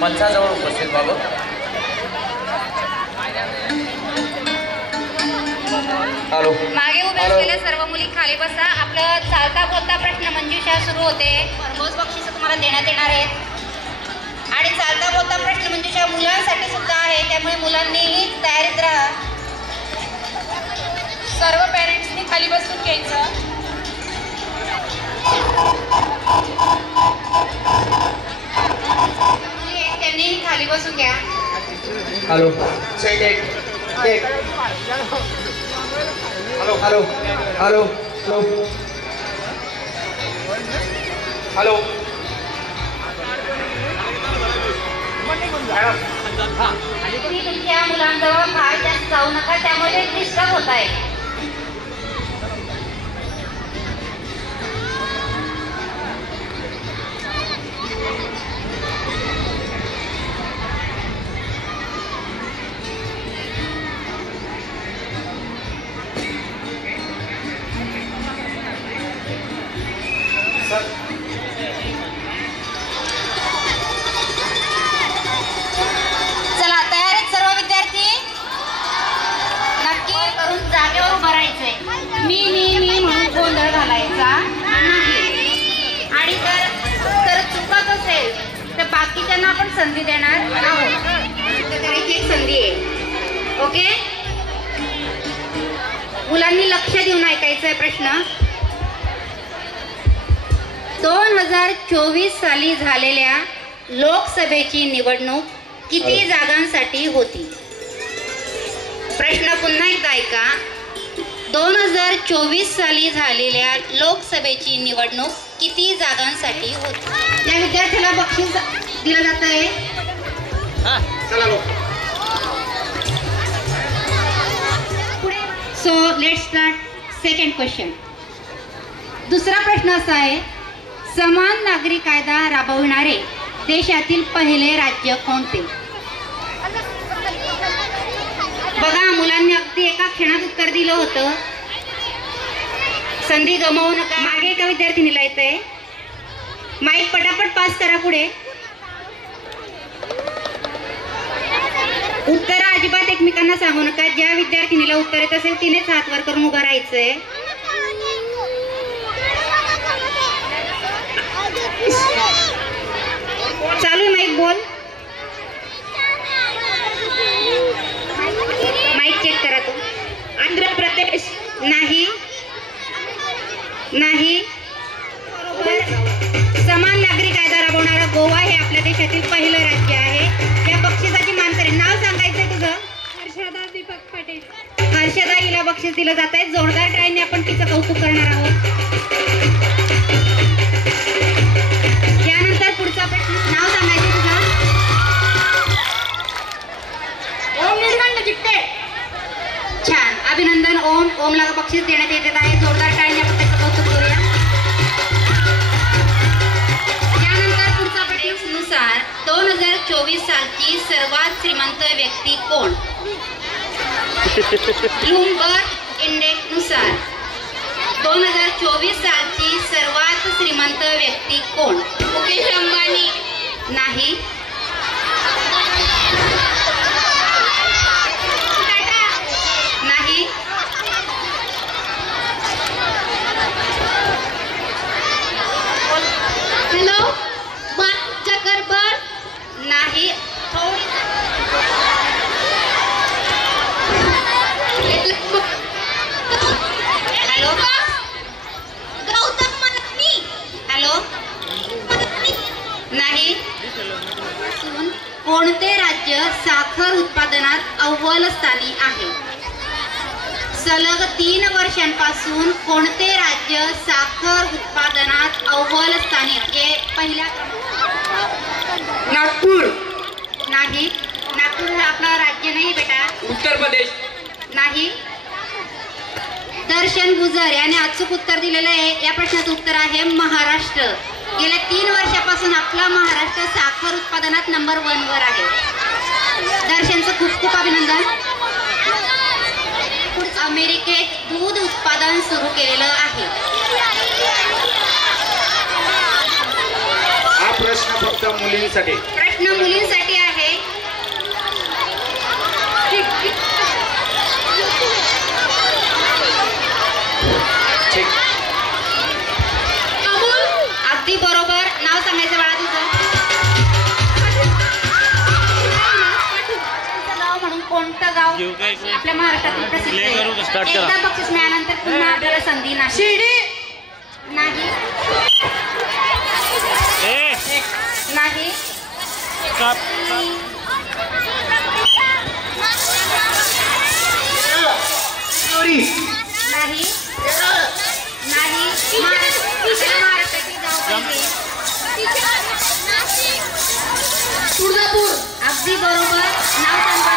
मंचाजवळ उपस्थित व्हावं. हॅलो. मागे उभे असलेल्या सर्व मुली खाली बसा. आपलं चालता बोलता प्रश्न मंजुषा सुरू होते. भरघोस बक्षीस तुम्हाला देण्यात येणार आहेत आणि चालता बोलता प्रश्न मंजुषा मुलांसाठी सुद्धा आहे, त्यामुळे मुलांनीही तयारीत राहा. सर्व पॅरेंट्सनी खाली बसून घ्यायचं. त्यांनी खाली बसून घ्या. Hello. Hello hello hello hello hello. तुम्ही तुमच्या मुलांजवळ फार जास्त जाऊ नका, त्यामुळे डिस्टर्ब होत आहे. चला, तयार आहेत सर्व विद्यार्थी? नक्की करून जागेवर उभं राहायचंय. मी म्हणून गोंधळ घालायचा नाही. आणि जर चुकत असेल तर बाकीच्यांना आपण संधी देणार आहोत. करायची एक संधी आहे. ओके, मुलांनी लक्ष देऊन ऐकायचंय प्रश्न. 2024 साली झालेल्या लोकसभेची निवडणूक किती जागांसाठी होती? प्रश्न पुन्हा एकदा ऐका. 2024 साली झालेल्या लोकसभेची निवडणूक किती जागांसाठी होती? या विद्यार्थ्याला बक्षीस दिलं जात आहे. So let's start second question. दुसरा प्रश्न असा आहे, समान नागरी कायदा राबविणारे देशातील पहिले राज्य कोणते? बघा, मुलांनी अगदी एका क्षणात उत्तर दिलं होतं. संधी गमावू नका. मागे एका विद्यार्थीनीला येतंय. माईक पटापट पास करा पुढे. उत्तर अजिबात एकमेकांना सांगू नका. ज्या विद्यार्थिनीला उत्तर येत असेल तिनेच हात वर करून उभं राहायचंय. चालू आहे माईक, बोल. माईक चेक करा. तो आंध्र प्रदेश नाही. समान नागरी कायदा राबवणारा गोवा हे आपल्या देशातील पहिलं राज्य आहे. या बक्षिसाची मानकरी नाव सांगायचंय तुझं? हर्षदा दीपक पाटील. हर्षदा, हिला बक्षीस दिलं जात आहे. जोरदार टाळ्यांनी आपण तिचं कौतुक करणार आहोत. यानंतर पुढचा प्रश्न, नाव सांगायचं तुझं? ओम निर्गंड चिट्टे. छान, अभिनंदन ओम. ओमला बक्षीस देण्यात येत आहे. जोरदार टाळ्यांनी आपण त्याचं कौतुक करूया. यानंतर पुढचा प्रश्न नुसार 2024 सालची सर्वात श्रीमंत व्यक्ती कोण? ब्लूमबर्ग इंडेक्स नुसार 2024 सालची सर्वात श्रीमंत व्यक्ती कोण? मुकेश अंबानी. नाही. नाही. Hello, mark Zuckerberg. नाही. हॅलो, गौतम मनानी. हॅलो, नाही. कोणते राज्य साखर उत्पादनात अव्वल स्थानी आहे? सलग 3 वर्षांपासून कोणते राज्य साखर उत्पादनात अव्वल स्थानी आहे? पहिल्या नागपूर. नाही. नागपूर हे आपलं राज्य नाही बेटा. उत्तर प्रदेश. नाही. दर्शन गुजर याने अचूक उत्तर दिलेलं आहे. या प्रश्नाचं उत्तर आहे महाराष्ट्र. गेल्या 3 वर्षापासून आपला महाराष्ट्र साखर उत्पादनात नंबर 1 वर आहे. दर्शनचं खूप खूप अभिनंदन. अमेरिकेत दूध उत्पादन सुरू केलेलं आहे. प्रश्न फक्त मुलींसाठी. प्रश्न मुलींसाठी आहे. अगदी बरोबर. नाव सांगायचं बाळा तुझं. गाव म्हणून कोणतं गाव आपल्या महाराष्ट्रातील प्रसिद्ध आहे? एकदा बक्षीस मिळाल्यानंतर पुन्हा आपल्याला संधी नाही. शिर्डी नाही. नाही. नाही. नाही. महाराष्ट्राची गाव पाहिजे. तुळजापूर. अगदी बरोबर. नाव सांगा.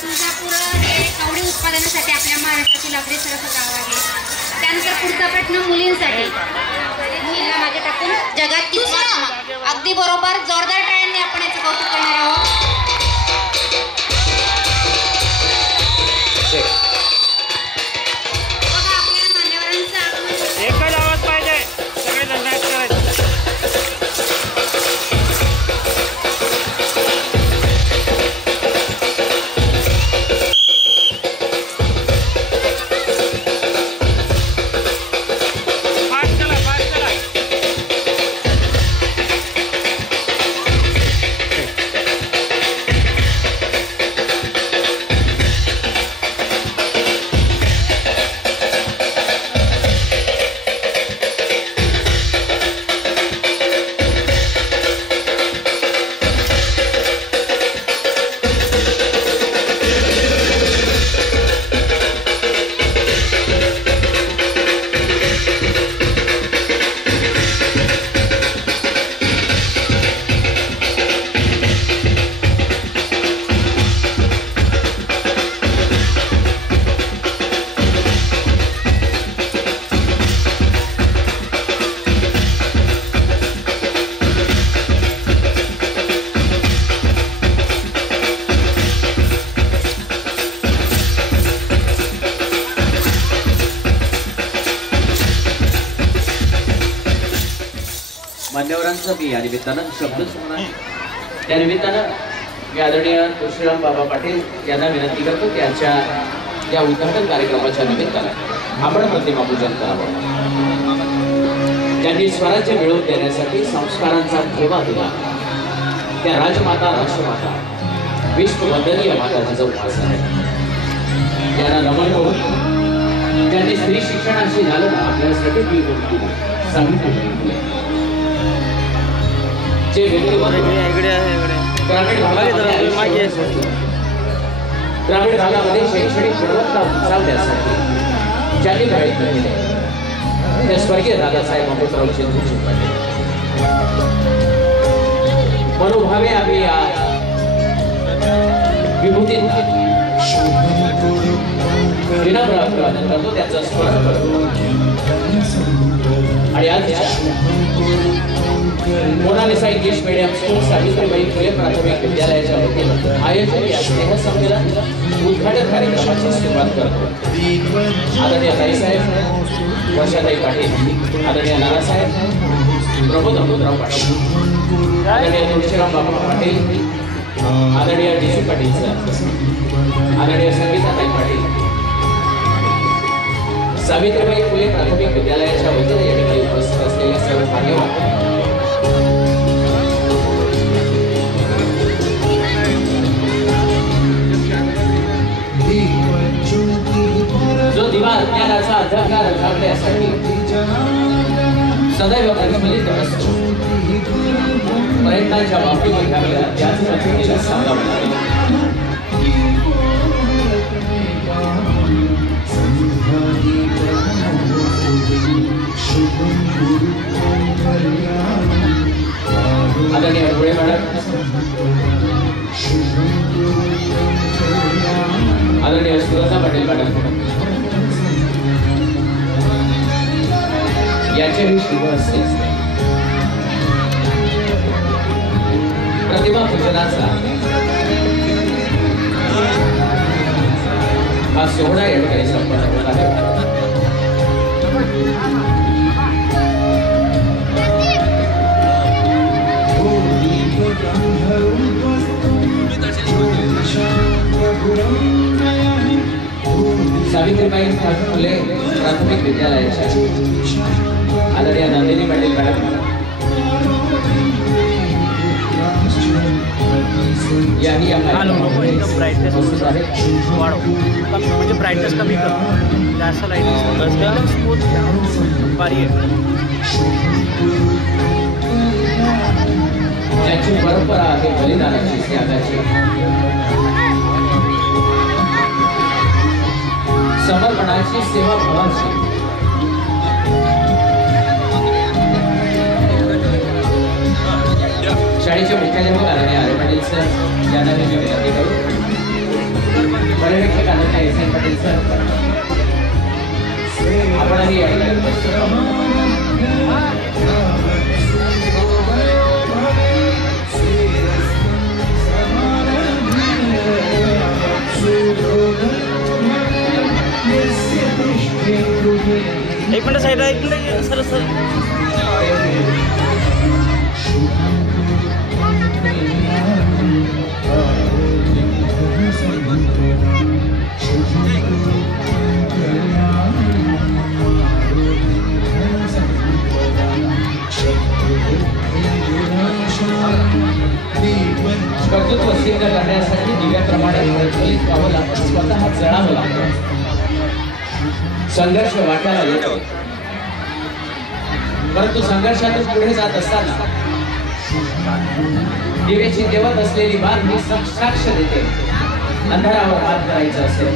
तुळजापूर हे कावडी उत्पादनासाठी आपल्या महाराष्ट्रातील अग्रेसर असं गाव आहे. त्यानंतर पुढचा प्रश्न मुलींसाठी. मुलींना मागे टाकून जगात किती. अगदी बरोबर. जोरदार टाळ्यांनी आपण याचं कौतुक करणार आहोत. बघा आपल्या मान्यवरांचं आगमन. एकच आवाज पाहिजे. सगळेजण नाच करायचं. मान्यवरांचा मी या निमित्तानं शब्द सुनणार. त्या निमित्तानं मी आदरणीय तुळशीराम बाबा पाटील यांना विनंती करतो की यांच्या या उद्घाटन कार्यक्रमाच्या निमित्तानं आपण प्रतिमापूजन करावं. ज्यांनी स्वराज्य मिळवून देण्यासाठी संस्कारांचा ठेवा दिला त्या राजमाता राष्ट्रमाता विश्ववंदनीय माता जिजाऊ आहे. यांना नमन करून ज्यांनी स्त्री शिक्षणाची झालं आपल्यासाठी केली सांगितलं. जे ग्रामीण भागामध्ये शैक्षणिक गुणवत्ता उंचावण्यासाठी ज्यांनी प्रयत्न केले त्या स्वर्गीय दादासाहेब अमृतराव शिंदे पाटील मनोभावे आम्ही या विभूतीत विनम्र अभिवादन करतो. त्याचं स्मरण करतो. आणि आज Monalisa English medium school Savitribai Phule प्राथमिक विद्यालयाच्या वतीनं आयोजित या स्नेहसंमेलन उद्घाटन कार्यक्रमाची सुरुवात करतो. आदरणीय ताईसाहेब वर्षाताई पाटील, आदरणीय नानासाहेब प्रमोद अमृतराव पाटील, आदरणीय तुळशीराम बाबा पाटील, आदरणीय डी सी पाटील सर, आदरणीय संगीताताई पाटील, सावित्रीबाई फुले प्राथमिक विद्यालयाच्या वतीनं या ठिकाणी उपस्थित असलेल्या सर्व मान्यवर, जो दिवा अज्ञानाचा अंधकार घालण्यासाठी सदैव प्रज्वलित असतो, प्रयत्नांच्या बाबतीत घालला त्याच पद्धतीने सांगावं लागेल. आदरणीय डोळे मॅडम, आदरणीय सुरजा पाटील मॅडम याचेही शुभ असते. प्रतिमा पूजनाचा हा सोहळा या ठिकाणी संपन्न सावित्रीबाई फुले प्राथमिक विद्यालयाच्या आदरणीय नंदिनी पाटील मॅडम याही या ब्राईटनेस वाढव म्हणजे ब्राईटनेस कमी कर जास्त लाईट स्मूथ भारी आहे. ज्याची परंपरा आहे बलिदानाची त्यागाची समर्पणाची सेवाभावाची शाळेचे मुख्याध्यापक आदरणीय आरे पाटील सर यांना मी विनंती करू. पर्यवेक्षक आदरणीय एस एन पाटील सर आपणही या ठिकाणी उपस्थित आहोत. एक मिनिट साईडला एक मिनिट सर सर कर्तृत्व सिद्ध करण्यासाठी दिव्याप्रमाणे प्रज्वलित व्हावं लागतं, स्वतः जळावं लागतं. संघर्ष वाटायला येतो, परंतु संघर्षातून पुढे जात असताना दिव्याची देवत असलेली बाण ही साक्ष देते. अंधारावर मात करायचं असेल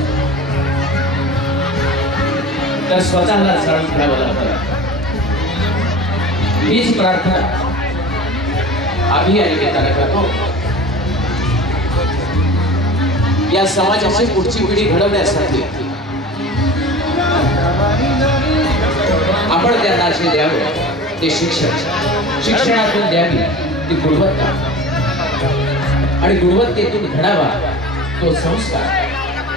तर स्वतःला जळून घ्यावं लागतं. हीच प्रार्थना आम्ही या निमित्तानं करतो. या समाजाची पुढची पिढी घडवण्यासाठी आपण त्यांना जे द्यावं ते शिक्षण, शिक्षणातून द्यावी ती गुणवत्ता आणि गुणवत्तेतून घडावा तो संस्कार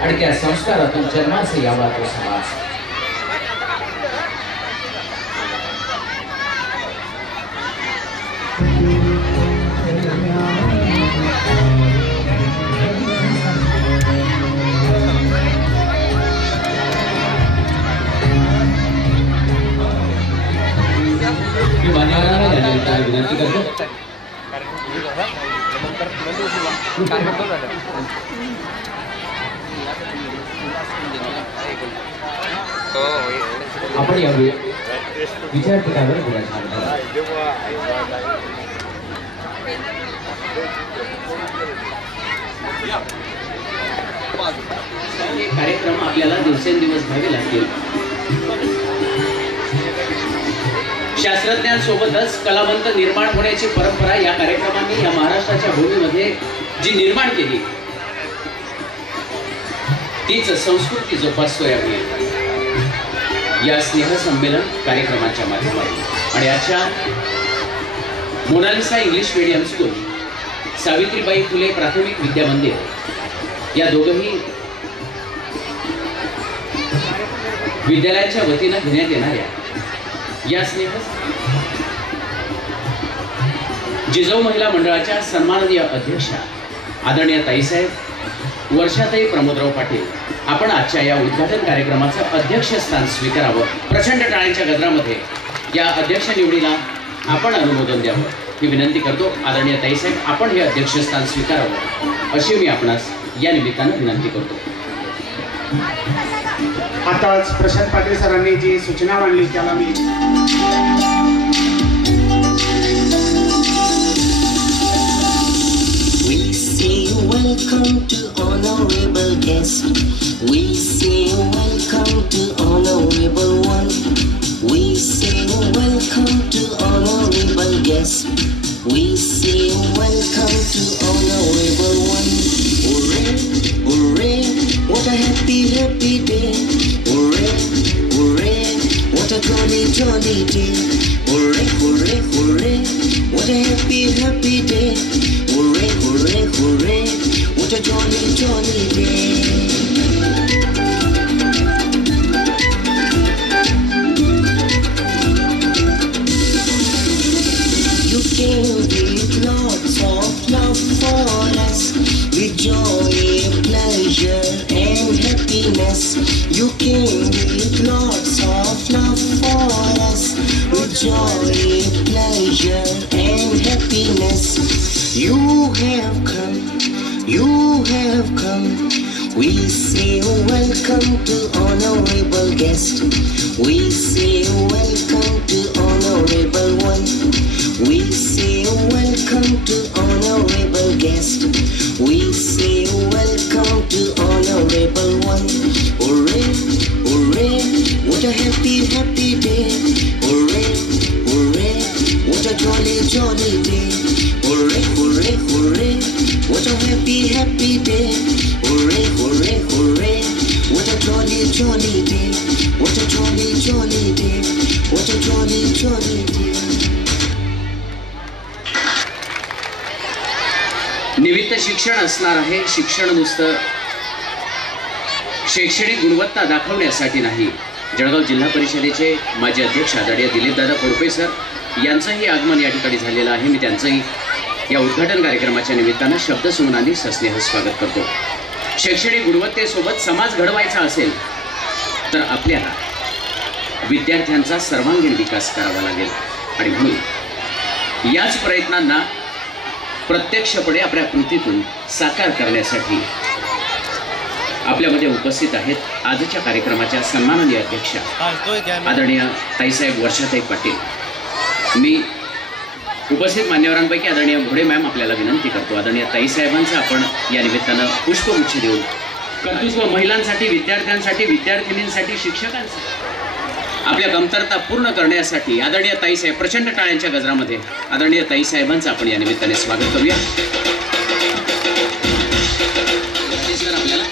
आणि त्या संस्कारातून जन्मास यावा तो समाज. विनंती करतो. आपण यावेळी विचारपीठावर कार्यक्रम आपल्याला दिवसेंदिवस घ्यावे लागतील. शास्त्रज्ञांसोबतच कलावंत निर्माण होण्याची परंपरा या कार्यक्रमांनी या महाराष्ट्राच्या भूमीमध्ये जी निर्माण केली तीच संस्कृती जोपासतोय आम्ही या स्नेहसंमेलन कार्यक्रमाच्या माध्यमातून. आणि आजच्या Monalisa English medium school, Savitribai Phule प्राथमिक विद्या मंदिर या दोघंही विद्यालयाच्या वतीनं घेण्यात येणाऱ्या या स्नेह जिजाऊ महिला मंडळाच्या सन्माननीय अध्यक्षा आदरणीय ताईसाहेब वर्षाताई प्रमोदराव पाटील आपण आजच्या या उद्घाटन कार्यक्रमाचं अध्यक्षस्थान स्वीकारावं. प्रचंड टाळ्यांच्या गजरामध्ये या अध्यक्ष निवडीला आपण अनुमोदन द्यावं ही विनंती करतो. आदरणीय ताईसाहेब आपण हे अध्यक्षस्थान स्वीकारावं अशी मी आपणास या निमित्तानं विनंती करतो. आताच प्रशांत पाटील सरांनी जी सूचना मांडली त्याला मी welcome to honorable guest. We say welcome to honorable one. We say welcome to honorable guest. We say welcome to honorable one. Hooray, hooray, what a happy, happy day. Hooray, hooray, what a jolly, jolly day. Hooray, hooray, hooray, what a happy, happy day. Hooray, hooray, hooray, what a jolly, jolly day. You came with lots of love for us, with joy, pleasure and happiness. You came with lots of love for us, with joy, pleasure and happiness. You have come, you have come. We say welcome to honorable guest. We say welcome to honorable one. We say welcome to honorable guest. We say welcome to honorable one. Hooray, hooray, what a happy, happy day. Hooray, hooray, what a jolly, jolly day. Hooray, hooray, hooray, what a happy, happy day. Hooray, hooray, hooray, what a jolly, jolly day. What a jolly, jolly day. What a jolly, jolly day. निमित्त शिक्षण असणार आहे. शिक्षण नुसतं शैक्षणिक गुणवत्ता दाखवण्यासाठी नाही. जळगाव जिल्हा परिषदेचे माजी अध्यक्ष आदरणीय दिलीपदादा खोडपे सर यांचंही आगमन या ठिकाणी झालेलं आहे. मी त्यांचंही या उद्घाटन कार्यक्रमाच्या निमित्तानं शब्दसुमनांनी सस्नेह स्वागत करतो. शैक्षणिक गुणवत्तेसोबत समाज घडवायचा असेल तर आपल्याला विद्यार्थ्यांचा सर्वांगीण विकास करावा लागेल आणि म्हणून याच प्रयत्नांना प्रत्यक्षपणे आपल्या कृतीतून साकार करण्यासाठी आपल्यामध्ये उपस्थित आहेत आजच्या कार्यक्रमाच्या सन्माननीय अध्यक्षा आदरणीय ताईसाहेब वर्षाताई पाटील. मी उपस्थित मान्यवरांपैकी आदरणीय घोडे मॅम आपल्याला विनंती करतो, आदरणीय ताईसाहेबांचं आपण या निमित्तानं पुष्पगुच्छ देऊन कर्तृत्व महिलांसाठी, विद्यार्थ्यांसाठी, विद्यार्थिनींसाठी, शिक्षकांसाठी आपल्या कमतरता पूर्ण करण्यासाठी आदरणीय ताईसाहेब प्रचंड टाळ्यांच्या गजरामध्ये आदरणीय ताईसाहेबांचं आपण या निमित्ताने स्वागत करूया. आपल्याला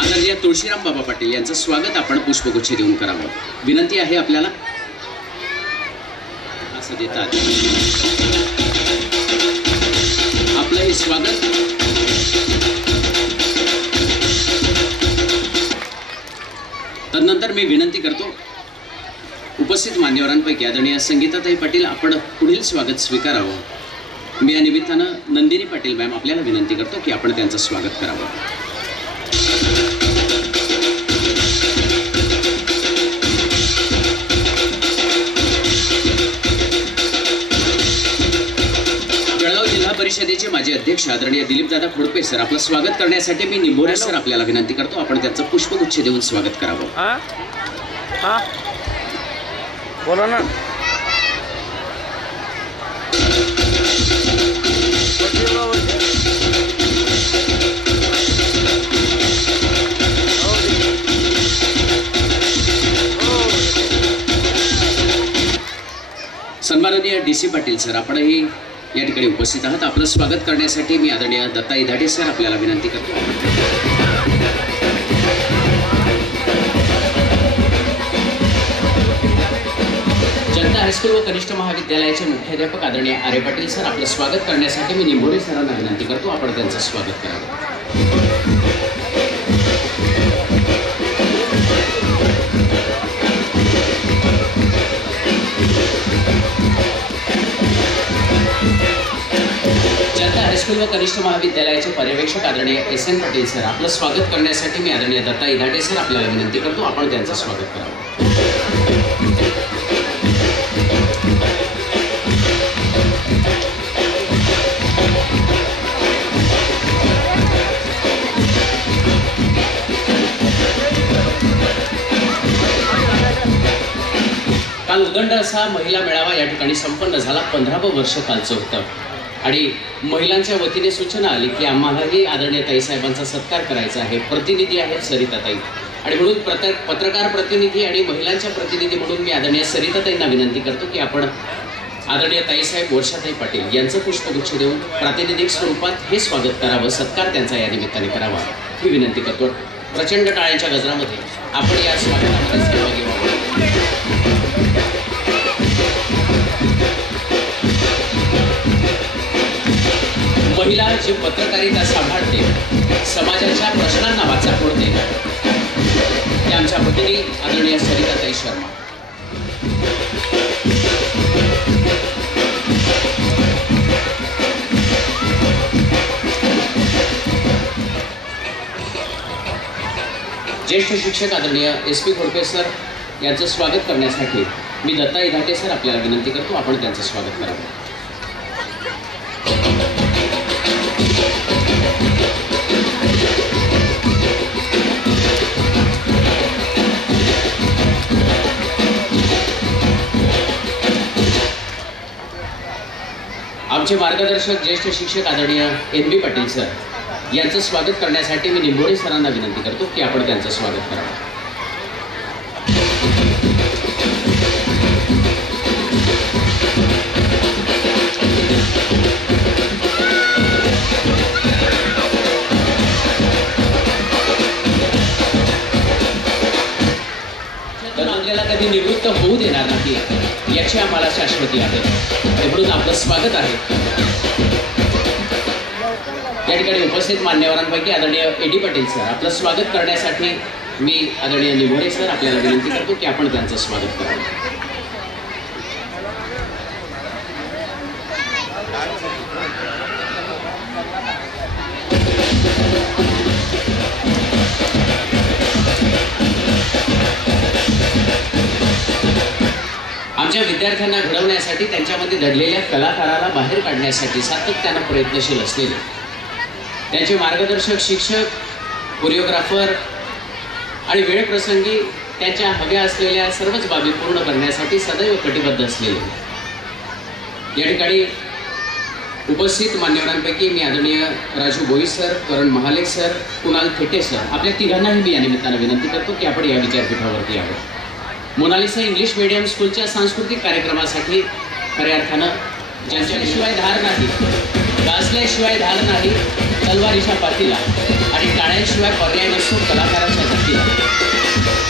आदरणीय तुळशीराम बाबा पाटील यांचं स्वागत आपण पुष्पगुच्छ देऊन करावं. विनंती आहे आपल्याला. असं देतात आपलंही स्वागत. तदनंतर मी विनंती करतो उपस्थित मान्यवरांपैकी आदरणीय संगीताताई पाटील आपण पुढील स्वागत स्वीकारावं. मी या निमित्तानं नंदिनी पाटील मॅम आपल्याला विनंती करतो की आपण त्यांचं स्वागत करावं. परिषदेचे माजी अध्यक्ष आदरणीय दिलीपदादा खोडपे सर आपलं स्वागत करण्यासाठी मी निंबोरे सर आपल्याला विनंती करतो आपण त्यांचं पुष्पगुच्छ देऊन स्वागत करावं. बोला ना. सन्माननीय DC पाटील सर आपणही या ठिकाणी उपस्थित आहात. आपलं स्वागत करण्यासाठी मी आदरणीय दत्ताई धाटे सर आपल्याला विनंती करतो. जनता हायस्कूल व कनिष्ठ महाविद्यालयाचे मुख्याध्यापक आदरणीय आरे पाटील सर आपलं स्वागत करण्यासाठी मी निंबोरे सरांना विनंती करतो आपण त्यांचं स्वागत करावं. जनता हायस्कूल व कनिष्ठ महाविद्यालयाचे पर्यवेक्षक आदरणीय SN पाटील सर आपलं स्वागत करण्यासाठी मी आदरणीय दत्ताई धाटे सर आपल्याला विनंती करतो आपण त्यांचं स्वागत करावं. काल उदंड असा महिला मेळावा या ठिकाणी संपन्न झाला. 15वं वर्ष कालचं होतं आणि महिलांच्या वतीने सूचना आली की आम्हालाही आदरणीय ताईसाहेबांचा सत्कार करायचा आहे. प्रतिनिधी आहेत सरिताताई आणि म्हणून पत्रकार प्रतिनिधी आणि महिलांच्या प्रतिनिधी म्हणून मी आदरणीय सरिताताईंना विनंती करतो की आपण आदरणीय ताईसाहेब वर्षाताई पाटील यांचं पुष्पगुच्छ देऊन प्रातिनिधिक स्वरूपात हे स्वागत करावं, सत्कार त्यांचा या निमित्ताने करावा ही विनंती करतो. प्रचंड टाळ्यांच्या गजरामध्ये आपण या स्वागतामध्ये सहभागी व्हावं. महिला जी पत्रकारिता सांभाळते, समाजाच्या प्रश्नांना वाचा फोडते, ते आमच्या प्रतिनिधी आदरणीय सरिताताई शर्मा. ज्येष्ठ शिक्षक आदरणीय SP खोडके सर यांचं स्वागत करण्यासाठी मी दत्ता इधाटे सर आपल्याला विनंती करतो, आपण त्यांचं स्वागत करावं. आमचे मार्गदर्शक ज्येष्ठ शिक्षक आदरणीय NB पाटील सर यांचं स्वागत करण्यासाठी मी निंबोडे सरांना विनंती करतो की आपण त्यांचं स्वागत करावं. तर आपल्याला कधी निवृत्त होऊ देणार नाही याची आम्हाला शाश्वती आहे, म्हणून आपलं स्वागत आहे. या ठिकाणी उपस्थित मान्यवरांपैकी आदरणीय AD पाटील सर आपलं स्वागत करण्यासाठी मी आदरणीय निंबोडे सर आपल्याला विनंती करतो की आपण त्यांचं स्वागत करावं. आमच्या विद्यार्थ्यांना घडवण्यासाठी त्यांच्यामध्ये दडलेल्या कलाकाराला बाहेर काढण्यासाठी सातत्यानं प्रयत्नशील असलेले त्यांचे मार्गदर्शक शिक्षक, कोरिओग्राफर आणि वेळप्रसंगी त्यांच्या हव्या असलेल्या सर्वच बाबी पूर्ण करण्यासाठी सदैव कटिबद्ध असलेले या ठिकाणी उपस्थित मान्यवरांपैकी मी आदरणीय राजू बोई सर, करण महाले सर, कुणाल थेटे सर आपल्या तिघांनाही मी या निमित्तानं विनंती करतो की आपण या विद्यापीठावरती यावं. मोनालिसा इंग्लिश मीडियम स्कूलच्या सांस्कृतिक कार्यक्रमासाठी खऱ्या अर्थानं ज्यांच्याशिवाय धार नाही, गाजल्याशिवाय धार नाही, तलवारीच्या पाठीला आणि टाळ्यांशिवाय पर्याय नसतो कलाकाराच्या जातीला.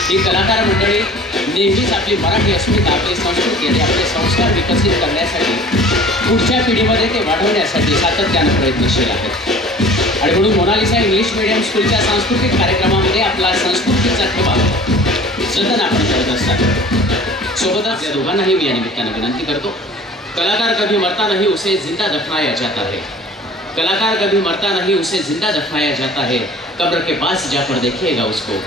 ही कलाकार मंडळी नेहमीच आपली मराठी अस्मिता, आपली संस्कृती आणि आपले संस्कार विकसित करण्यासाठी पुढच्या पिढीमध्ये ते वाढवण्यासाठी सातत्यानं प्रयत्नशील आहेत. आणि म्हणून मोनालिसा इंग्लिश मीडियम स्कूलच्या सांस्कृतिक कार्यक्रमामध्ये आपला संस्कृतीचा ठेवा जतन आपण करत असतात. सोबतच या दोघांनाही मी या निमित्तानं विनंती करतो, कलाकार कभी मरता नहीं उसे जिंदा दफनाया जाता है. कलाकार कभी मरता नहीं उसे जिंदा दफनाया जाता है. कब्र के पास जाकर देखिएगा उसको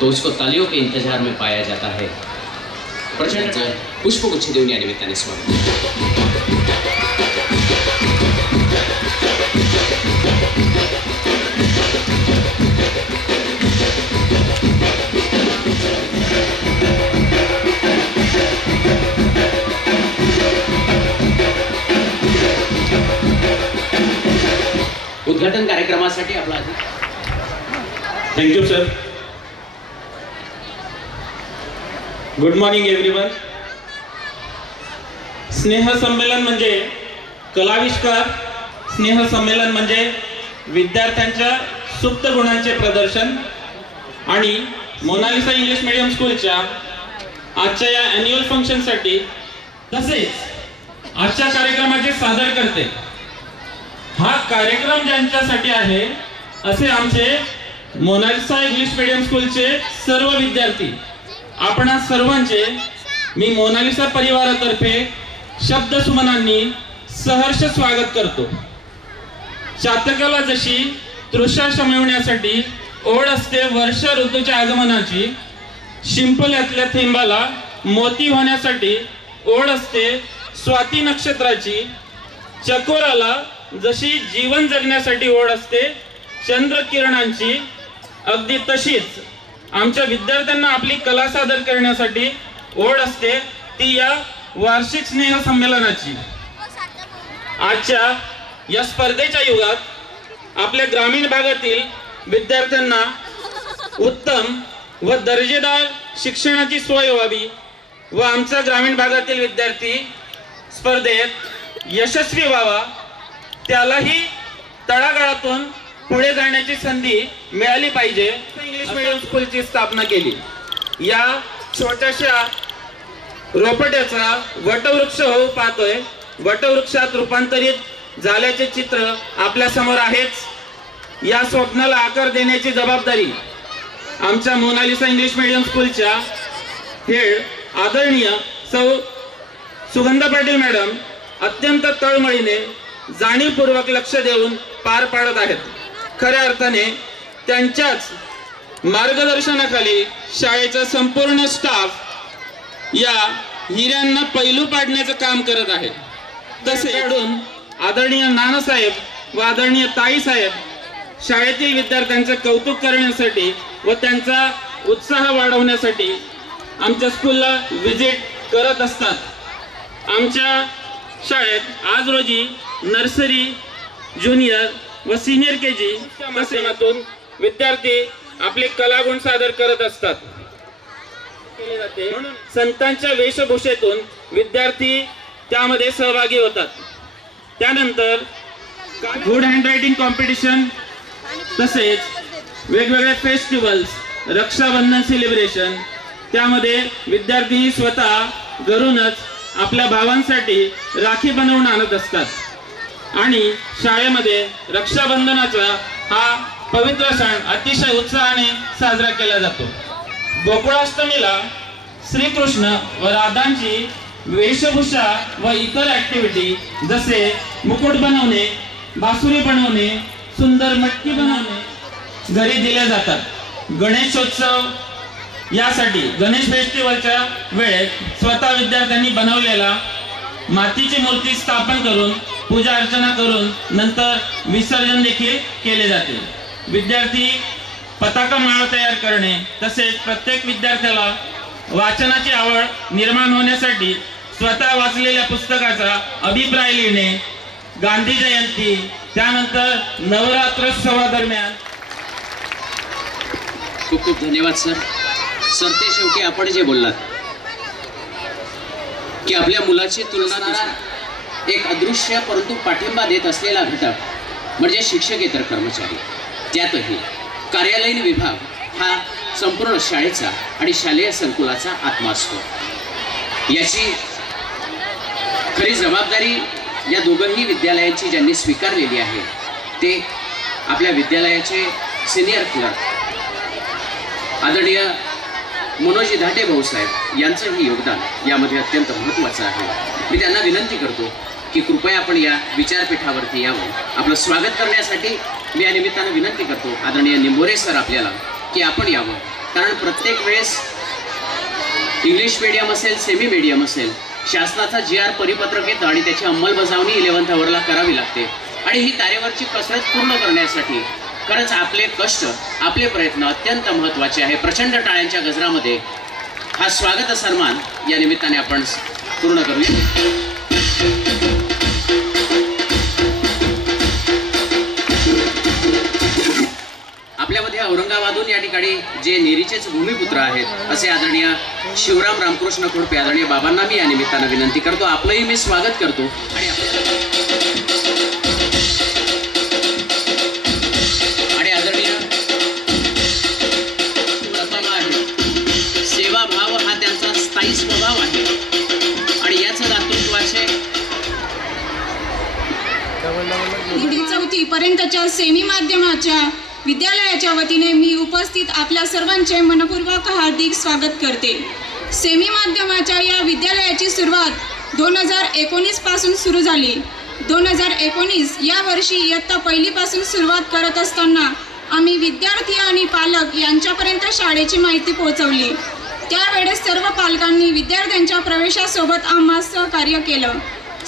तो उसको तालियों के इंतजार में पाया जाता है. प्रचंड पुष्पगुच्छ देऊन या निमित्ताने स्वागत. उद्घाटन कार्यक्रमासाठी आपला thank you sir. Good morning everyone. स्नेहसंमेलन म्हणजे कलाविष्कार, स्नेहसंमेलन म्हणजे विद्यार्थ्यांच्या सुप्त गुणांचे प्रदर्शन आणि मोनालिसा इंग्लिश मीडियम स्कूलच्या आजच्या या ॲन्युअल फंक्शनसाठी तसेच आजच्या कार्यक्रमाचे सादर करते. हा कार्यक्रम ज्यांच्यासाठी आहे असे आमचे मोनालिसा इंग्लिश मीडियम स्कूलचे सर्व विद्यार्थी, आपणा सर्वांचे मी मोनालिसा परिवारातर्फे शब्दसुमनांनी सहर्ष स्वागत करतो. चातकाला जशी तृषा शमविण्यासाठी ओढ असते वर्ष ऋतूच्या आगमनाची, शिंपल्यातल्या थेंबाला मोती होण्यासाठी ओढ असते स्वाती नक्षत्राची, चकोराला जशी जीवन जगण्यासाठी ओढ असते चंद्रकिरणांची, अगदी तशीच आमच्या विद्यार्थ्यांना आपली कला सादर करण्यासाठी ओढ असते ती या वार्षिक स्नेह संमेलनाची. आजच्या या स्पर्धेच्या युगात आपल्या ग्रामीण भागातील विद्यार्थ्यांना उत्तम व दर्जेदार शिक्षणाची सोय व्हावी व आमच्या ग्रामीण भागातील विद्यार्थी स्पर्धेत यशस्वी व्हावा, त्यालाही तळागाळातून पुढे जाण्याची संधी मिळाली पाहिजे. इंग्लिश मीडियम स्कूलची स्थापना केली. या छोट्याशा रोपट्याचा वटवृक्ष होऊ पाहतोय. वटवृक्षात रूपांतरित झाल्याचे चित्र आपल्या समोर आहेच. या स्वप्नाला आकार देण्याची जबाबदारी आमच्या मोनालिसा इंग्लिश मीडियम स्कूलच्या हेड आदरणीय सौ सुगंधा पाटील मॅडम अत्यंत तळमळीने जाणीवपूर्वक लक्ष देऊन पार पाडत आहेत. खऱ्या अर्थाने त्यांच्याच मार्गदर्शनाखाली शाळेचा संपूर्ण स्टाफ या हिऱ्यांना पैलू पाडण्याचं काम करत आहे. तसेच आदरणीय नानासाहेब व आदरणीय ताईसाहेब शाळेतील विद्यार्थ्यांचं कौतुक करण्यासाठी व त्यांचा उत्साह वाढवण्यासाठी आमच्या स्कूलला व्हिजिट करत असतात. आमच्या शाळेत आज रोजी नर्सरी, ज्युनियर व सिनियर KG माध्यमातून विद्यार्थी आपले कलागुण सादर करत असतात. संतांच्या वेशभूषेतून विद्यार्थी त्यामध्ये सहभागी होतात. त्यानंतर गुड हँडरायटिंग कॉम्पिटिशन, तसेच वेगवेगळे फेस्टिवल्स, रक्षाबंधन सेलिब्रेशन, त्यामध्ये विद्यार्थी स्वतः घरूनच आपल्या भावांसाठी राखी बनवून आणत असतात आणि शाळेमध्ये रक्षाबंधनाचा हा पवित्र सण अतिशय उत्साहाने साजरा केला जातो. गोकुळाष्टमीला श्रीकृष्ण व राधांची वेशभूषा व इतर ऍक्टिव्हिटी जसे मुकुट बनवणे, बासुरी बनवणे, सुंदर मटकी बनवणे घरी दिल्या जातात. गणेशोत्सव यासाठी गणेश फेस्टिवलच्या वेळेस स्वतः विद्यार्थ्यांनी बनवलेला मातीची मूर्ती स्थापन करून पूजा अर्चना करून नंतर विसर्जन देखील केले जाते. विद्यार्थी पताका माळा तयार करणे, तसेच प्रत्येक विद्यार्थ्याला वाचनाची आवड निर्माण होण्यासाठी स्वतः वाचलेल्या पुस्तकाचा अभिप्राय लिहिणे, गांधी जयंती, त्यानंतर नवरात्रोत्सवादरम्यान. खूप खूप धन्यवाद सर. सर, ते शेवटी आपण जे बोललात की आपल्या मुलाची तुलना एक अदृश्य परंतु पाठिंबा देत असलेला घटक म्हणजे शिक्षकेतर कर्मचारी, त्यातही कार्यालयीन विभाग हा संपूर्ण शाळेचा आणि शालेय संकुलाचा आत्मा असतो. याची खरी जबाबदारी या दोघंही विद्यालयांची ज्यांनी स्वीकारलेली आहे ते आपल्या विद्यालयाचे सिनियर क्लर्क आदरणीय मनोजी धाटे भाऊसाहेब यांचंही योगदान यामध्ये अत्यंत महत्त्वाचं आहे. मी त्यांना विनंती करतो की कृपया आपण या विचारपीठावरती यावं. आपलं स्वागत करण्यासाठी मी या निमित्तानं विनंती करतो आदरणीय निंबोरे सर आपल्याला की आपण यावं. कारण प्रत्येक वेळेस इंग्लिश मीडियम असेल, सेमी मीडियम असेल, शासनाचा GR परिपत्रक येतं आणि त्याची अंमलबजावणी 11th आवरला करावी लागते आणि ही तारेवरची कसरत पूर्ण करण्यासाठी खरंच आपले कष्ट, आपले प्रयत्न अत्यंत महत्त्वाचे आहे. प्रचंड टाळ्यांच्या गजरामध्ये हा स्वागत सन्मान या निमित्ताने आपण पूर्ण करूया. आपल्यामध्ये औरंगाबादहून या ठिकाणी जे नेरीचेच भूमिपुत्र आहेत असे आदरणीय शिवराम रामकृष्ण खोडपे आदरणीय बाबांना मी या निमित्तानं विनंती करतो. आपलंही मी स्वागत करतो आणि आदरणीय प्रथम आहे सेवाभाव हा त्यांचा स्थायी स्वभाव आहे आणि याच दातृत्वाचे 4वी पर्यंतच्या सेमी माध्यमाच्या विद्यालयाच्या वतीने मी उपस्थित आपल्या सर्वांचे मनपूर्वक हार्दिक स्वागत करते. सेमी माध्यमाच्या या विद्यालयाची सुरुवात 2019 पासून सुरू झाली. 2019 या वर्षी इयत्ता 1ली पासून सुरुवात करत असताना आम्ही विद्यार्थी आणि पालक यांच्यापर्यंत शाळेची माहिती पोहोचवली. त्यावेळेस सर्व पालकांनी विद्यार्थ्यांच्या प्रवेशासोबत आम्हास सहकार्य केलं.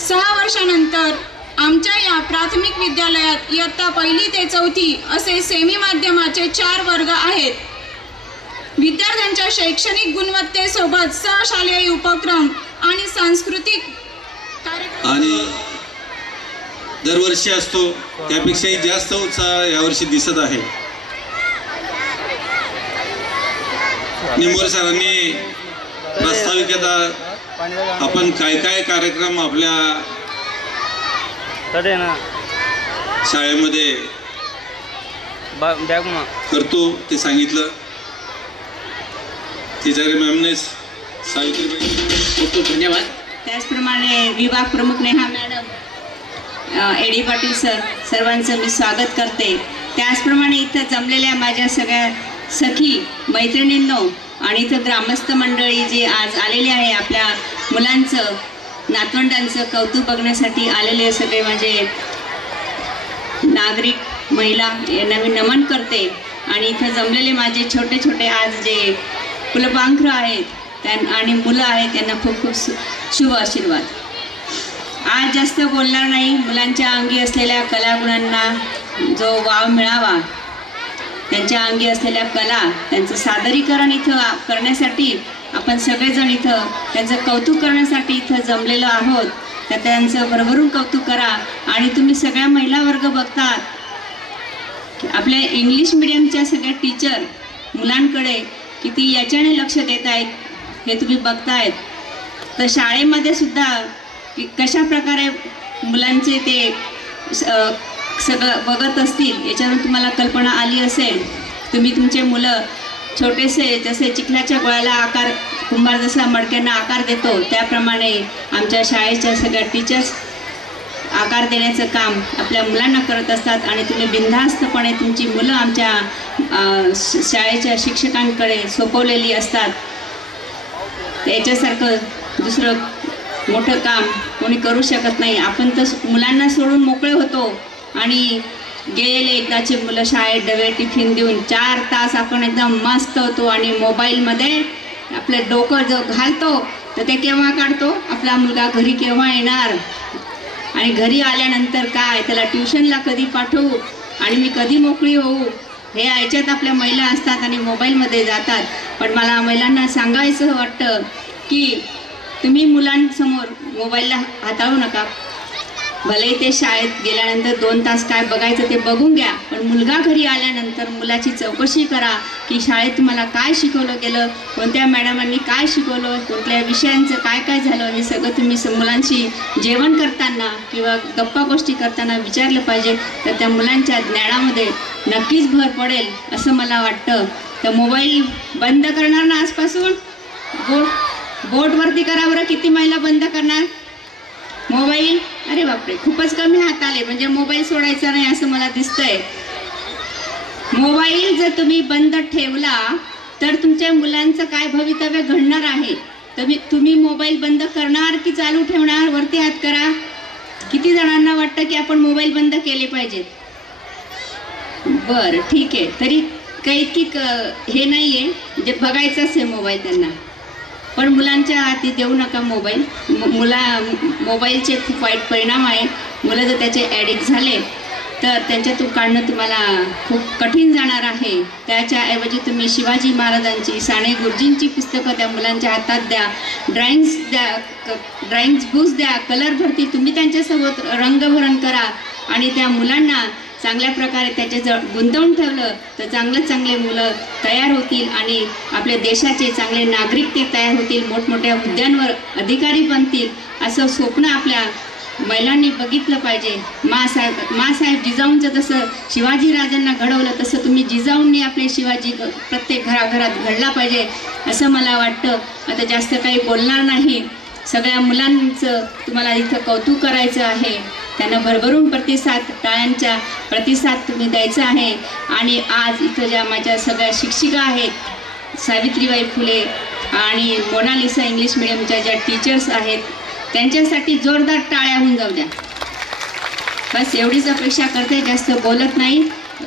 6 वर्षानंतर आमच्या या प्राथमिक विद्यालयात इयत्ता 1ली ते 4थी असे सेमी माध्यमाचे 4 वर्ग आहेत. विद्यार्थ्यांच्या शैक्षणिक गुणवत्तेसोबत सहशालेय उपक्रम आणि सांस्कृतिक कार्यक्रम आणि दरवर्षी असतो त्यापेक्षाही जास्त उत्साह यावर्षी दिसत आहे. निंबोरे सरांनी प्रस्ताविकता आपण काय काय कार्यक्रम आपल्या शाळेमध्ये करतो ते सांगितलं. तिजारे मॅमने सावित्रीबाई खूप खूप धन्यवाद. त्याचप्रमाणे विभाग प्रमुख Neha madam, AD Patil sir, सर्वांचं मी स्वागत करते. त्याचप्रमाणे इथं जमलेल्या माझ्या सगळ्या सखी मैत्रिणींनो आणि इथं ग्रामस्थ मंडळी जे आज आलेले आहे आपल्या मुलांचं नातवंडांचं कौतुक बघण्यासाठी आलेले सगळे माझे नागरिक महिला यांना मी नमन करते. आणि इथं जमलेले माझे छोटे छोटे आज जे कुलपांखरं आहेत आणि मुलं आहेत त्यांना खूप खूप शुभ आशीर्वाद. आज जास्त बोलणार नाही. मुलांच्या अंगी असलेल्या कलागुणांना जो वाव मिळावा, त्यांच्या अंगी असलेल्या कला त्यांचं सादरीकरण इथं करण्यासाठी आपण सगळेजण इथं त्यांचं कौतुक करण्यासाठी इथं जमलेलो आहोत. तर त्यांचं भरभरून कौतुक करा. आणि तुम्ही सगळ्या महिला वर्ग बघतात, आपल्या इंग्लिश मिडियमच्या सगळ्या टीचर मुलांकडे किती याच्याने लक्ष देत आहेत हे तुम्ही बघतायत. तर शाळेमध्ये सुद्धा कशा प्रकारे मुलांचे ते सगळं बघत असतील याच्यावरून तुम्हाला कल्पना आली असेल. तुम्ही तुमचे मुलं छोटेसे जसे चिखलाच्या गोळ्याला आकार, कुंभार जसा मडक्यांना आकार देतो त्याप्रमाणे आमच्या शाळेच्या सगळ्या टीचर्स आकार देण्याचं काम आपल्या मुलांना करत असतात. आणि तुम्ही बिनधास्तपणे तुमची मुलं आमच्या शाळेच्या शिक्षकांकडे सोपवलेली असतात. याच्यासारखं दुसरं मोठं काम कोणी करू शकत नाही. आपण तर मुलांना सोडून मोकळे होतो आणि गेलेले एकदाचे मुलं शाळेत डबे टिफिन देऊन 4 तास आपण एकदम मस्त होतो आणि मोबाईलमध्ये आपलं डोकं जो घालतो तर ते केव्हा काढतो, आपला मुलगा घरी केव्हा येणार आणि घरी आल्यानंतर काय, त्याला ट्युशनला कधी पाठवू आणि मी कधी मोकळी होऊ, हे याच्यात आपल्या महिला असतात आणि मोबाईलमध्ये जातात. पण मला महिलांना सांगायचं वाटतं की तुम्ही मुलांसमोर मोबाईलला हाताळू नका. भले ते शाळेत गेल्यानंतर 2 तास काय बघायचं ते बघून घ्या, पण मुलगा घरी आल्यानंतर मुलाची चौकशी करा की शाळेत तुम्हाला काय शिकवलं गेलं, कोणत्या मॅडमांनी काय शिकवलं, कुठल्या विषयांचं काय काय झालं, हे सगळं तुम्ही मुलांशी जेवण करताना किंवा गप्पा गोष्टी करताना विचारलं पाहिजे. तर त्या मुलांच्या ज्ञानामध्ये नक्कीच भर पडेल असं मला वाटतं. तर मोबाईल बंद करणार ना आजपासून? बोटवरती करा बरं, किती महिला बंद करणार मोबाईल? अरे बापरे, खूपच कमी हात आले. म्हणजे मोबाईल सोडायचा नाही असं मला दिसतंय. मोबाईल जर तुम्ही बंद ठेवला तर तुमच्या मुलांचं काय भवितव्य घडणार आहे. तुम्ही मोबाईल बंद करणार की चालू ठेवणार? वरती हात करा. किती जणांना वाटतं की आपण मोबाईल बंद केले पाहिजेत? बरं, ठीक आहे. तरी काही इतकी हे नाही आहे, म्हणजे बघायचंच आहे मोबाईल त्यांना. पण मुलांच्या हाती देऊ नका मोबाईल. मोबाईलचे खूप वाईट परिणाम आहे. मुलं जर त्याचे ॲडिक्ट झाले तर त्यांच्यातून काढणं तुम्हाला खूप कठीण जाणार आहे. त्याच्याऐवजी तुम्ही शिवाजी महाराजांची, साने गुरुजींची पुस्तकं त्या मुलांच्या हातात द्या. ड्रॉइंग बुक्स द्या. कलर भरती तुम्ही त्यांच्यासोबत रंगभरण करा आणि त्या मुलांना चांगल्या प्रकारे त्याच्याजवळ गुंतवून ठेवलं तर चांगले मुलं तयार होतील आणि आपल्या देशाचे चांगले नागरिक ते तयार होतील, मोठमोठ्या हुद्द्यांवर अधिकारी बनतील. असं स्वप्न आपल्या महिलांनी बघितलं पाहिजे. मासाहेब जिजाऊंचं जसं शिवाजी राजांना घडवलं तसं तुम्ही जिजाऊंनी आपले शिवाजी प्रत्येक घराघरात घडला पाहिजे असं मला वाटतं. आता जास्त काही बोलणार नाही. सगळ्या मुलांचं तुम्हाला इथं कौतुक करायचं आहे. त्यांना भरभरून प्रतिसाद, टाळ्यांचा प्रतिसाद तुम्ही द्यायचा आहे. आणि आज इथं ज्या माझ्या सगळ्या शिक्षिका आहेत, सावित्रीबाई फुले आणि मोनालिसा इंग्लिश मिडियमच्या ज्या टीचर्स आहेत, त्यांच्यासाठी जोरदार टाळ्या होऊन जाऊ द्या. बस एवढीच अपेक्षा करते, जास्त बोलत नाही.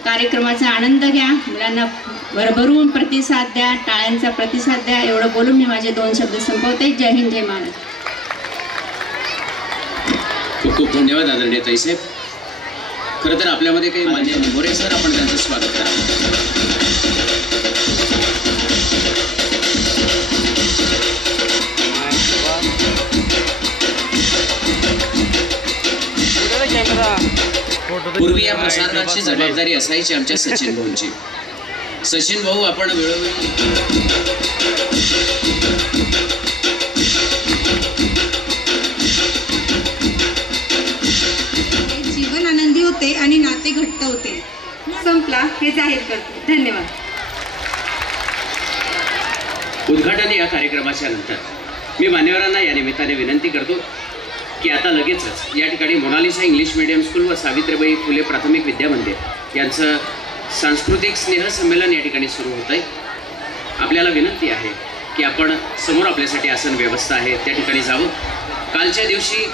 कार्यक्रमाचा आनंद घ्या, मुलांना भरभरून प्रतिसाद द्या, टाळ्यांचा प्रतिसाद द्या. एवढं बोलून मी माझे 2 शब्द संपवते. जय हिंद, जय महाराज. खूप खूप धन्यवाद आदरणीय ताईसाहेब. खरं तर आपल्यामध्ये काही माझे निमोरे सर, आपण त्यांचं स्वागत करा. पूर्वी या प्रसारणाची जबाबदारी असायची आमच्या सचिन भाऊंची. सचिन भाऊ आपण वेळोवेळी जीवन आनंदी होते आणि नाते घट्ट होते. संपला हे जाहीर करतो. धन्यवाद. उद्घाटन या कार्यक्रमाच्या नंतर मी मान्यवरांना या निमित्ताने विनंती करतो की आता लगेचच या ठिकाणी मोनालिसा इंग्लिश मीडियम स्कूल व सावित्रीबाई फुले प्राथमिक विद्यामंदिर यांचं सांस्कृतिक स्नेहसंमेलन या ठिकाणी सुरू होतं आहे. आपल्याला विनंती आहे की आपण समोर आपल्यासाठी आसन व्यवस्था आहे त्या ठिकाणी जावं कालच्या दिवशी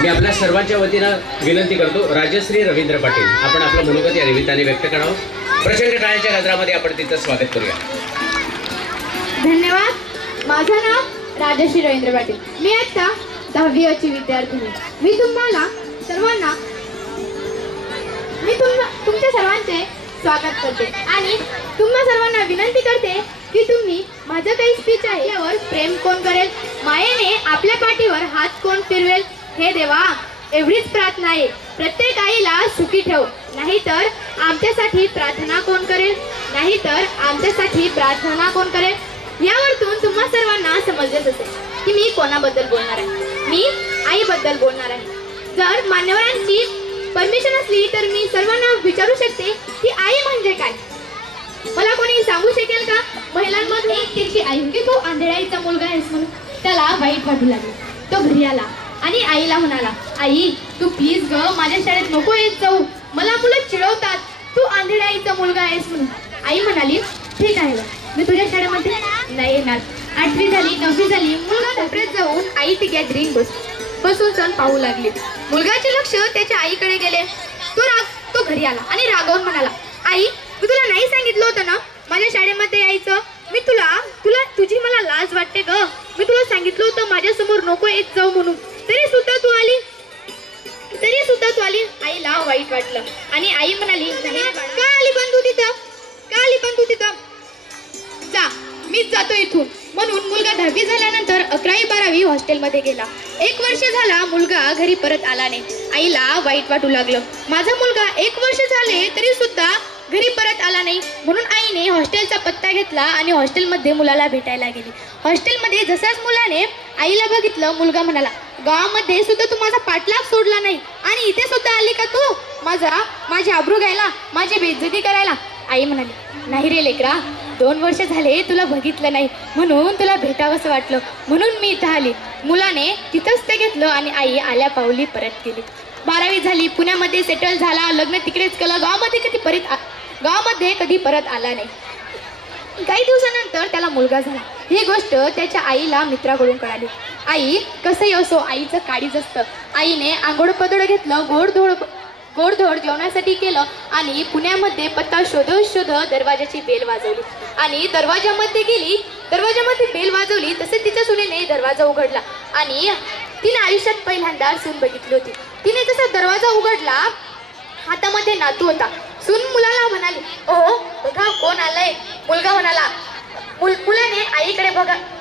मी आपल्या सर्वांच्या वतीनं विनंती करतो, राजश्री रवींद्र पाटील आपण आपलं मनोगत या निमित्ताने व्यक्त करावं. प्रचंड टाळ्यांच्या गजरामध्ये आपण तिचं स्वागत करूया. धन्यवाद. माझं नाव राजश्री रवींद्र पाटील. मी आता 10वी विद्यार्थिनी. मी तुमच्या सर्वांचे स्वागत करते आणि तुम्हा सर्वांना विनंती करते की तुम्ही माझं काही स्पीच आहे यावर प्रेम कोण करेल, मायेने आपल्या पाठीवर हात कोण फिरवेल, हे देवा एवढीच प्रार्थना आहे. प्रत्येक आईला सुखी ठेव, नाहीतर आमच्यासाठी प्रार्थना कोण करेल, नाहीतर आमच्यासाठी प्रार्थना कोण करेल. यावरतून तुम्हा सर्वांना समजलेच असेल की मी कोणाबद्दल बोलणार आहे. मी आईबद्दल बोलणार आहे. जर मान्यवरांची परमिशन असली तर मी सर्वांना विचारू शकते की आई म्हणजे काय. मला कोणी सांगू शकेल का? महिलांमध्ये एक त्याची आई होती, तो आंधळाईचा मुलगा आहेस म्हणून त्याला वाईट वाटू लागले. तो घरी आला आणि आईला म्हणाला, आई तू प्लीज ग माझ्या शाळेत नको येत जाऊ, मला मुलं चिडवतात, तू आंधळाईचा मुलगा आहेस म्हणून. आई म्हणाली, ठीक आहे मी तुझ्या शाळेमध्ये नाही येणार. 8वी झाली, 9वी झाली, मुलगा ढापरेत जाऊन आई ती गॅदरिंग बसून सण पाहू लागली. मुलगाचे लक्ष त्याच्या आईकडे गेले. तो घरी आला आणि रागावून म्हणाला, आई मी तुला नाही सांगितलं होतं ना माझ्या शाळेमध्ये यायचं. मी तुला तुझी मला लाज वाटते ग. मी तुला सांगितलं होतं माझ्यासमोर नको येत जाऊ म्हणून, तरी सुद्धा तू आली. आईला वाईट वाटलं आणि आई म्हणाली, नाही का आली पण तू तिथं, जा मीच जातो इथून. म्हणून मुलगा 10वी झाल्यानंतर 11वी 12वी हॉस्टेलमध्ये गेला. 1 वर्ष झाला मुलगा घरी परत आला नाही. आईला वाईट वाटू लागलं, माझा मुलगा 1 वर्ष झाले तरी सुद्धा घरी परत आला नाही. म्हणून आईने हॉस्टेलचा पत्ता घेतला आणि हॉस्टेलमध्ये मुलाला भेटायला गेली. हॉस्टेलमध्ये जसाच मुलाने आईला बघितलं, मुलगा म्हणाला, गावामध्ये सुद्धा तू माझा पाठलाग सोडला नाही आणि इथे सुद्धा आली का तू माझी आबरू घ्यायला, माझी बेइज्जती करायला. आई म्हणाली, नाही रे लेकरा, 2 वर्ष झाले तुला बघितलं नाही म्हणून तुला भेटावंसं वाटलं म्हणून मी इथं आली. मुलाने तिथंच ते घेतलं आणि आई आल्या पावली परत गेली. 12वी झाली, पुण्यामध्ये सेटल झाला, लग्न तिकडेच केलं. गावामध्ये कधी परत आला नाही. काही दिवसानंतर त्याला मुलगा झाला. ही गोष्ट त्याच्या आईला मित्राकडून कळाली. आई कसंही असो आईचं काळीच असतं. आईने आंघोळ पदोड घेतलं, गोडधोड जेवणासाठी केलं आणि पुण्यामध्ये पत्ता शोधत दरवाजाची बेल वाजवली आणि दरवाजामध्ये गेली. दरवाजामध्ये बेल वाजवली तसे तिच्या सुनेने दरवाजा उघडला आणि तिने आयुष्यात पहिल्यांदा सून बघितली होती. तिने जसा दरवाजा उघडला, हातामध्ये नातू होता. सून मुलाला म्हणाली, ओ बघा कोण आलंय. मुलगा म्हणाला, मुलाने आईकडे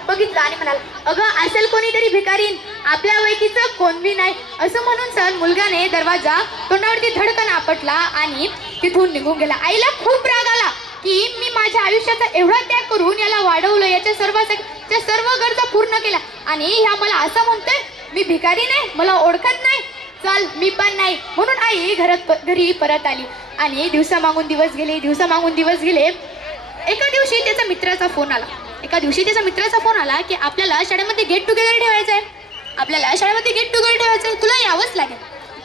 बघितलं आणि म्हणाला, अगं असेल कोणीतरी भिकारीन, आपल्या वैकीचं कोण बी नाही. असं म्हणून सर मुलगाने दरवाजा तोंडावरती धडकन आपटला आणि तिथून निघून गेला. आईला खूप राग आला की मी माझ्या आयुष्याचा एवढा त्याग करून याला वाढवलं, याच्या सर्व गरजा पूर्ण केल्या आणि ह्या मला असं म्हणतोय मी भिकारी नाही, मला ओळखत नाही, चल मी पण नाही. म्हणून आई घरी परत आली आणि दिवसामागून दिवस गेले. एका दिवशी त्याचा मित्राचा फोन आला की आपल्याला शाळेमध्ये गेट टुगेदर ठेवायचं आहे, तुला यावंच लागेल.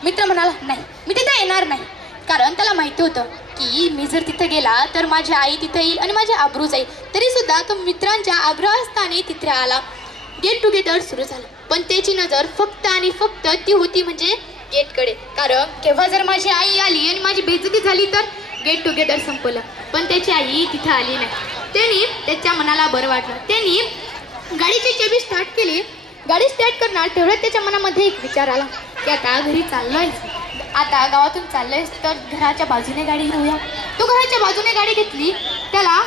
मित्र म्हणाला, नाही मी तिथे येणार नाही, कारण त्याला माहिती होतं की मी जर तिथे गेला तर माझी आई तिथे येईल आणि माझी आबरू जाईल. तरी सुद्धा तो मित्रांच्या आग्रहास्थाने तिथे आला. गेट टुगेदर सुरू झालं, पण त्याची नजर फक्त आणि फक्त ती होती म्हणजे गेटकडे. कारण केव्हा जर माझी आई आली आणि माझी बेइज्जती झाली तर गेट टुगेदर संपलं. पण त्याची आई तिथं आली नाही. त्यांनी त्याच्या मनाला बरं वाटलं. त्यांनी गाडीची चाबी स्टार्ट केली. गाडी स्टार्ट करणार तेवढ्यात त्याच्या मनामध्ये एक विचार आला की आता गावातून चाललोय तर घराच्या बाजूने गाडी घेऊया. तो घराच्या बाजूने गाडी घेतली. त्याला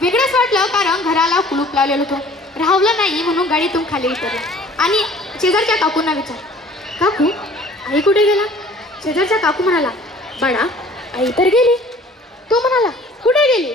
वेगळंच वाटलं कारण घराला कुलूप लावलेलं होतं. राहवलं नाही म्हणून गाडीतून खाली उतरला आणि शेजारच्या काकूंना विचार, काकू आई कुठे गेला? शेजारच्या काकू म्हणाला, बाळा आई तर गेली. तो म्हणाला, कुठे गेली?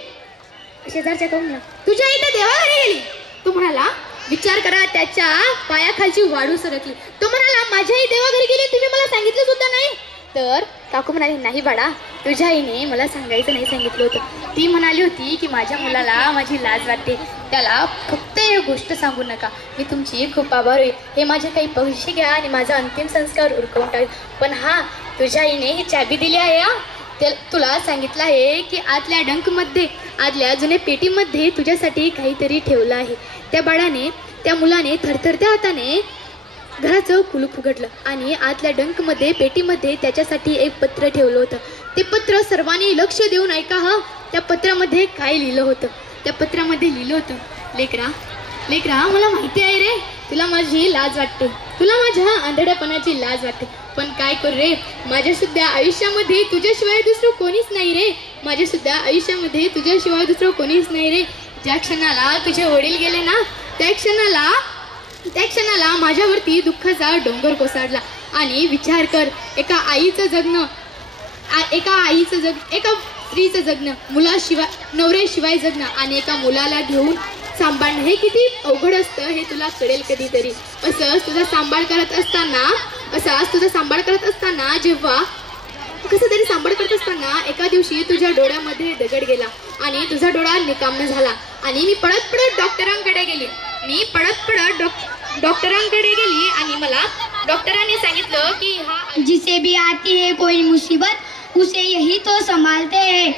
शेजारच्या काकू म्हणाला, तुझ्या आई तर देवाघरी गेली. तो म्हणाला, विचार करा, त्याच्या पायाखालची वाळू सरकली. तो म्हणाला, माझी आई देवाघरी गेली, तुम्ही मला सांगितलं सुद्धा नाही. तर काकू म्हणाली, नाही बाळा तुझ्या आईने मला सांगायचं नाही सांगितलं होतं. ती म्हणाली होती की माझ्या मुलाला माझी लाज वाटते, त्याला फक्त एक गोष्ट सांगू नका. मी तुमची खूप आभार होईल. हे माझे काही पैसे घ्या आणि माझा अंतिम संस्कार उरकवून टाक. पण हां, तुझ्या आईने ही चाबी दिली आहे हा. ते तुला सांगितलं आहे की आतल्या डंकमध्ये, आतल्या जुन्या पेटीमध्ये तुझ्यासाठी काहीतरी ठेवलं आहे. त्या मुलाने थरथरत्या हाताने घराचं कुलूप उघडलं आणि आतल्या डंकमध्ये, पेटीमध्ये त्याच्यासाठी एक पत्र ठेवलं होतं. ते पत्र सर्वांनी लक्ष देऊन ऐका हा. त्या पत्रामध्ये काय लिहिलं होतं? त्या पत्रामध्ये लिहिलं होतं, लेकरा मला माहिती आहे रे, तुला माझी लाज वाटते, तुला माझ्या आंधळेपणाची लाज वाटते. पण काय करू रे, माझ्यासुद्धा आयुष्यामध्ये तुझ्याशिवाय दुसरं कोणीच नाही रे. माझ्यासुद्धा आयुष्यामध्ये तुझ्याशिवाय दुसरं कोणीच नाही रे. ज्या क्षणाला तुझे वडील गेले ना, त्या क्षणाला माझ्यावरती दुःखाचा डोंगर कोसळला. आणि विचार कर, एका स्त्रीचं जगणं, मुलाशिवाय, नवऱ्याशिवाय जगणं आणि एका मुलाला घेऊन सांभाळणं हे किती अवघड असतं हे तुला कळेल कधीतरी. असंच तुझा सांभाळ करत असताना जेव्हा कसं तरी सांभाळ करत असताना एका दिवशी तुझ्या डोळ्यामध्ये दगड गेला आणि तुझा डोळा निकामी झाला. आणि मी पळत डॉक्टरांकडे गेली आणि मला डॉक्टरांनी सांगितलं की जिसे भी आती है कोई मुसीबत उसे यही तो संभालते हैं.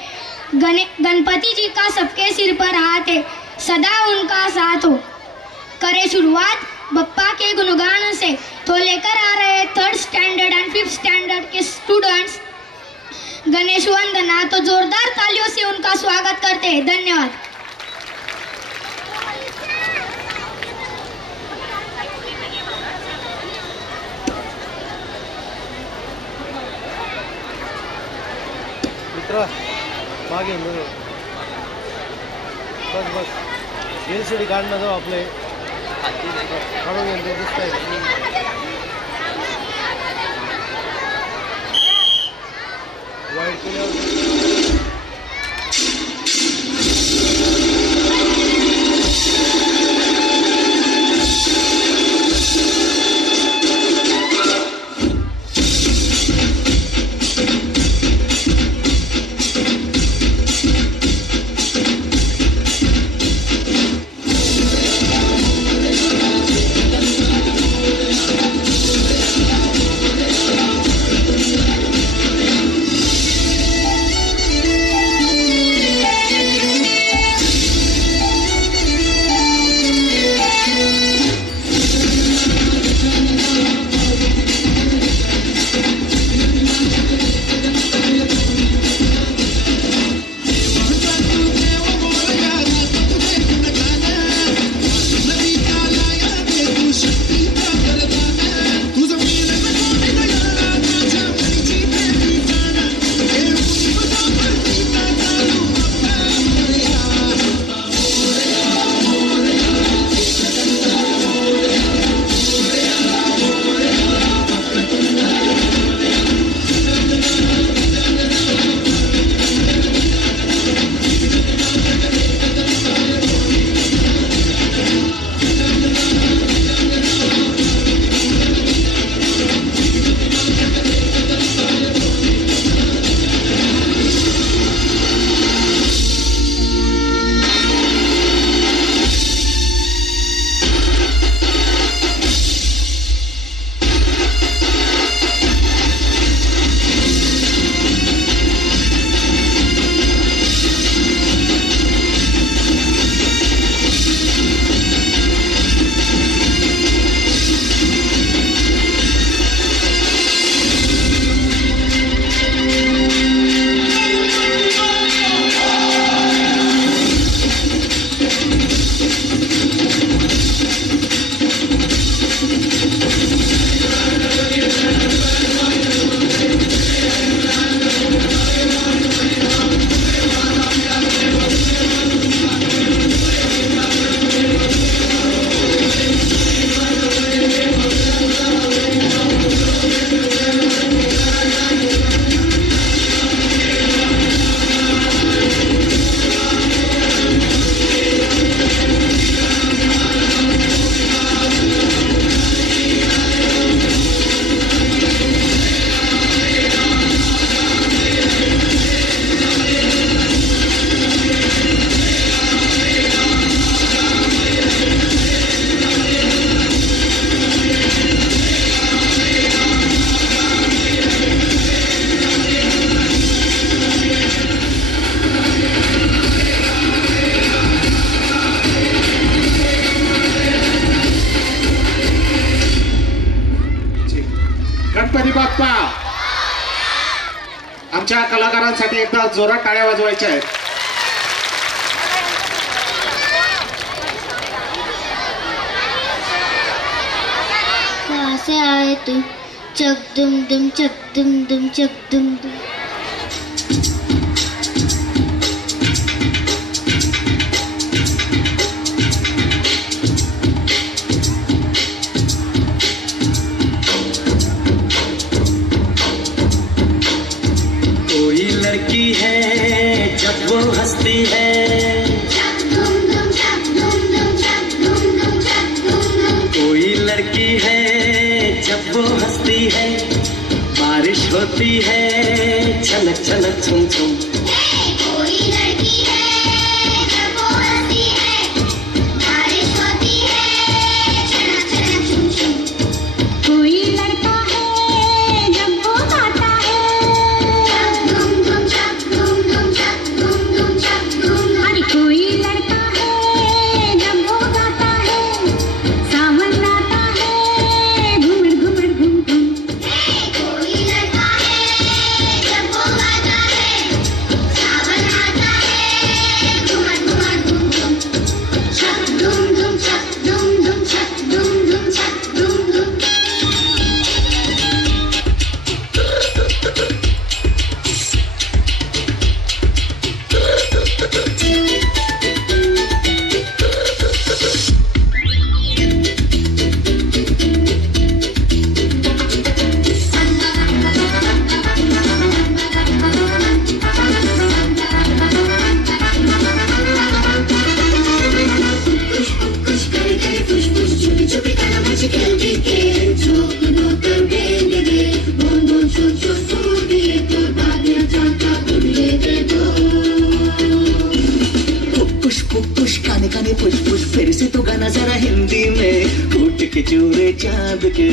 गणपति जी का सबके सिर पर हाथ है, सदा उनका साथ हो. करे शुरुआत बप्पा के गुणगान से, तो लेकर आ रहे 3rd standard and 5th standard के स्टूडेंट्स गणेश वंदना. तो जोरदार तालियों से उनका स्वागत करते हैं. धन्यवाद. मागे बस एलसीडी काढणं जाऊ आपले काढून दिसत आहे. वाईट केल्यावर गणपती बाप्पा. आमच्या कलाकारांसाठी एकदा जोरात टाळ्या वाजवायच्या आहेत. कहाँ से आए तुम? चक दुम दुम चक दुम दुम चक दुम दुम. कोई लड़की है जब वो हंसती है, कोई लड़की है जब वो हंसती है, बारिश होती है छलक छलक छुम छुम. कोई लड़की है जब वो हंसती है, बारिश होती है छलक छलक छुम छुम. कोई लड़का है जब वो गाता है, दुम दुम चक दुम दुम चक दुम दुम चक दुम. अरे कोई लड़का है जब वो गाता है, सावन आता है घूमर घूमर घूम घूम. कोई लड़का है जब वो गाता है, सावन आता है घूमर घूमर घूम घूम. चक दुम दुम चक दुम दुम चक दुम दुम चक दुम दुम. काने काने पुश पुश, फिर से तो गाना जरा हिंदी में. कूट के चूरे चांद के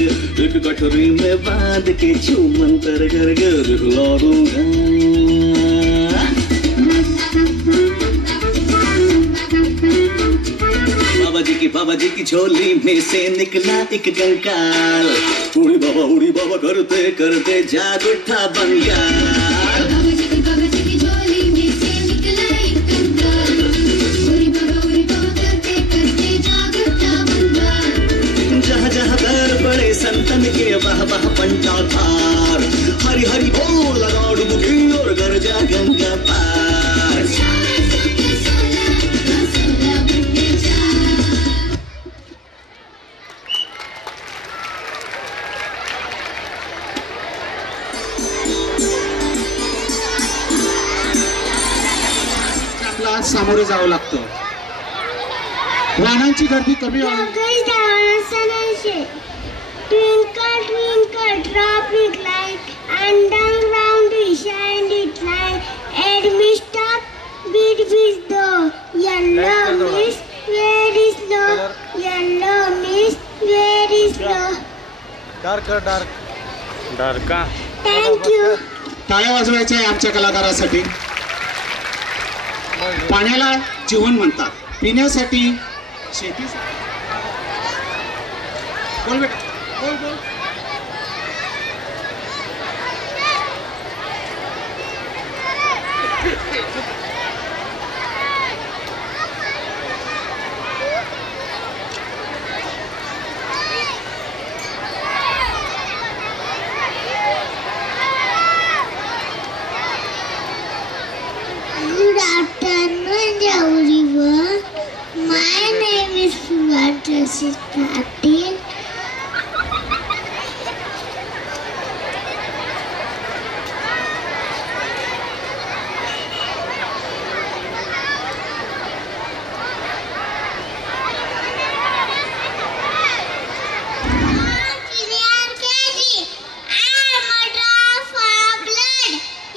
एक गठरी में बांध के चूमन कर घर घर लौरूंगा. बाबा जी की झोली में से निकला एक कंकाल. उड़ी बाबा करते करते जाग उठा बंगाल. जहाँ जहाँ पैर पड़े संतन के वह वह पंचा थार. हरि हरि बोल लगा डुबकी और गरजा गंगा पार. आपला सामोरे जावं लागतं. वाहनांची गर्दी कमी व्हावी. Twinkle, twinkle, traffic light, and down round we shine it light. And Mr. Beat with the yellow mist, where is the yellow mist, where is the dark dark dark का. Thank you. टाळ्या वाजवायच्या आहे आमच्या कलाकारासाठी. पाण्याला जीवन म्हणतात, पिण्यासाठी शेतीसाठी. बोल बेटा बोल बोल. Good afternoon, everyone. My name is Suvartasit Patil.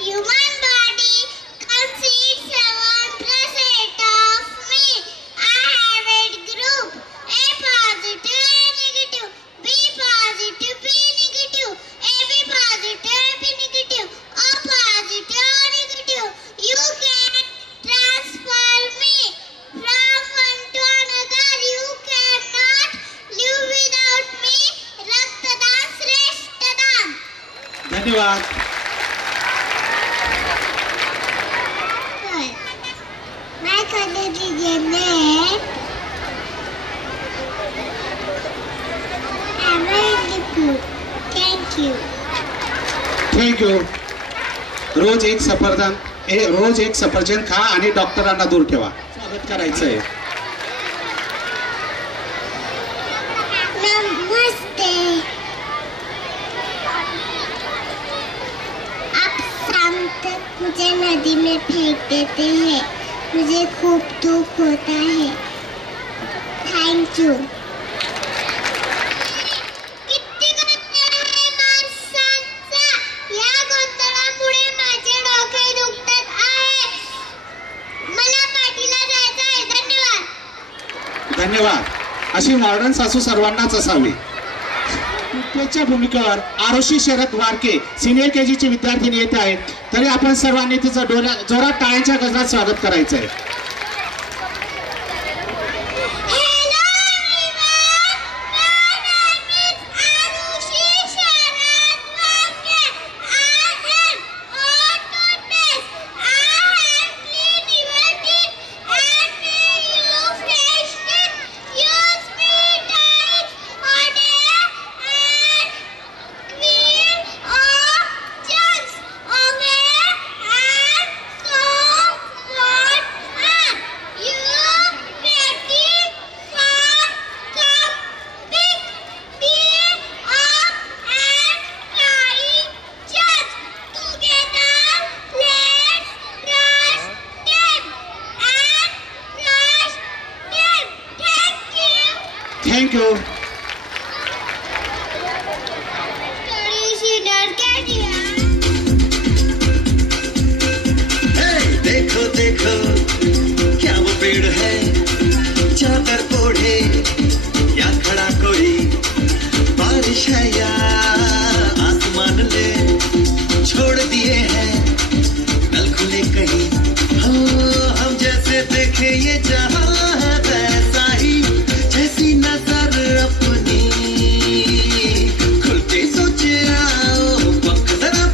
Human body consists 7% of me. I have a group, A positive, A negative. धन्यवाद. My color is yellow. I'm very good. Thank you. Thank you. रोज एक सफरचंद खा आणि डॉक्टरांना दूर ठेवा. स्वागत करायचंय. नमस्ते. आप शाम तक मुझे नदी में फेंक देते हैं. मुझे खूब दुख होता है. Thank you. या गोंधळामुळे माझे डोके दुखत आहे. मला पाठीला जायचं आहे. धन्यवाद. धन्यवाद. अशी मॉडर्न सासू सर्वांनाच असावी. च्या भूमिकेवर आरुषी शरद वारके सिनियर KG चे विद्यार्थी येत आहेत. तरी आपण सर्वांनी तिचं जोरात टाळ्यांच्या गजरात स्वागत करायचंय. Thank you. देखो देखो क्या वो पेड़ है चादर ओढ़े या खड़ा कोई. बारिश है या आसमान ने छोड़ दिए हैं नल खुले कहीं. हम जैसे देखे ये जहां है वैसा ही जैसी नजर अपनी खुलते सोचे आओ वक्त जरा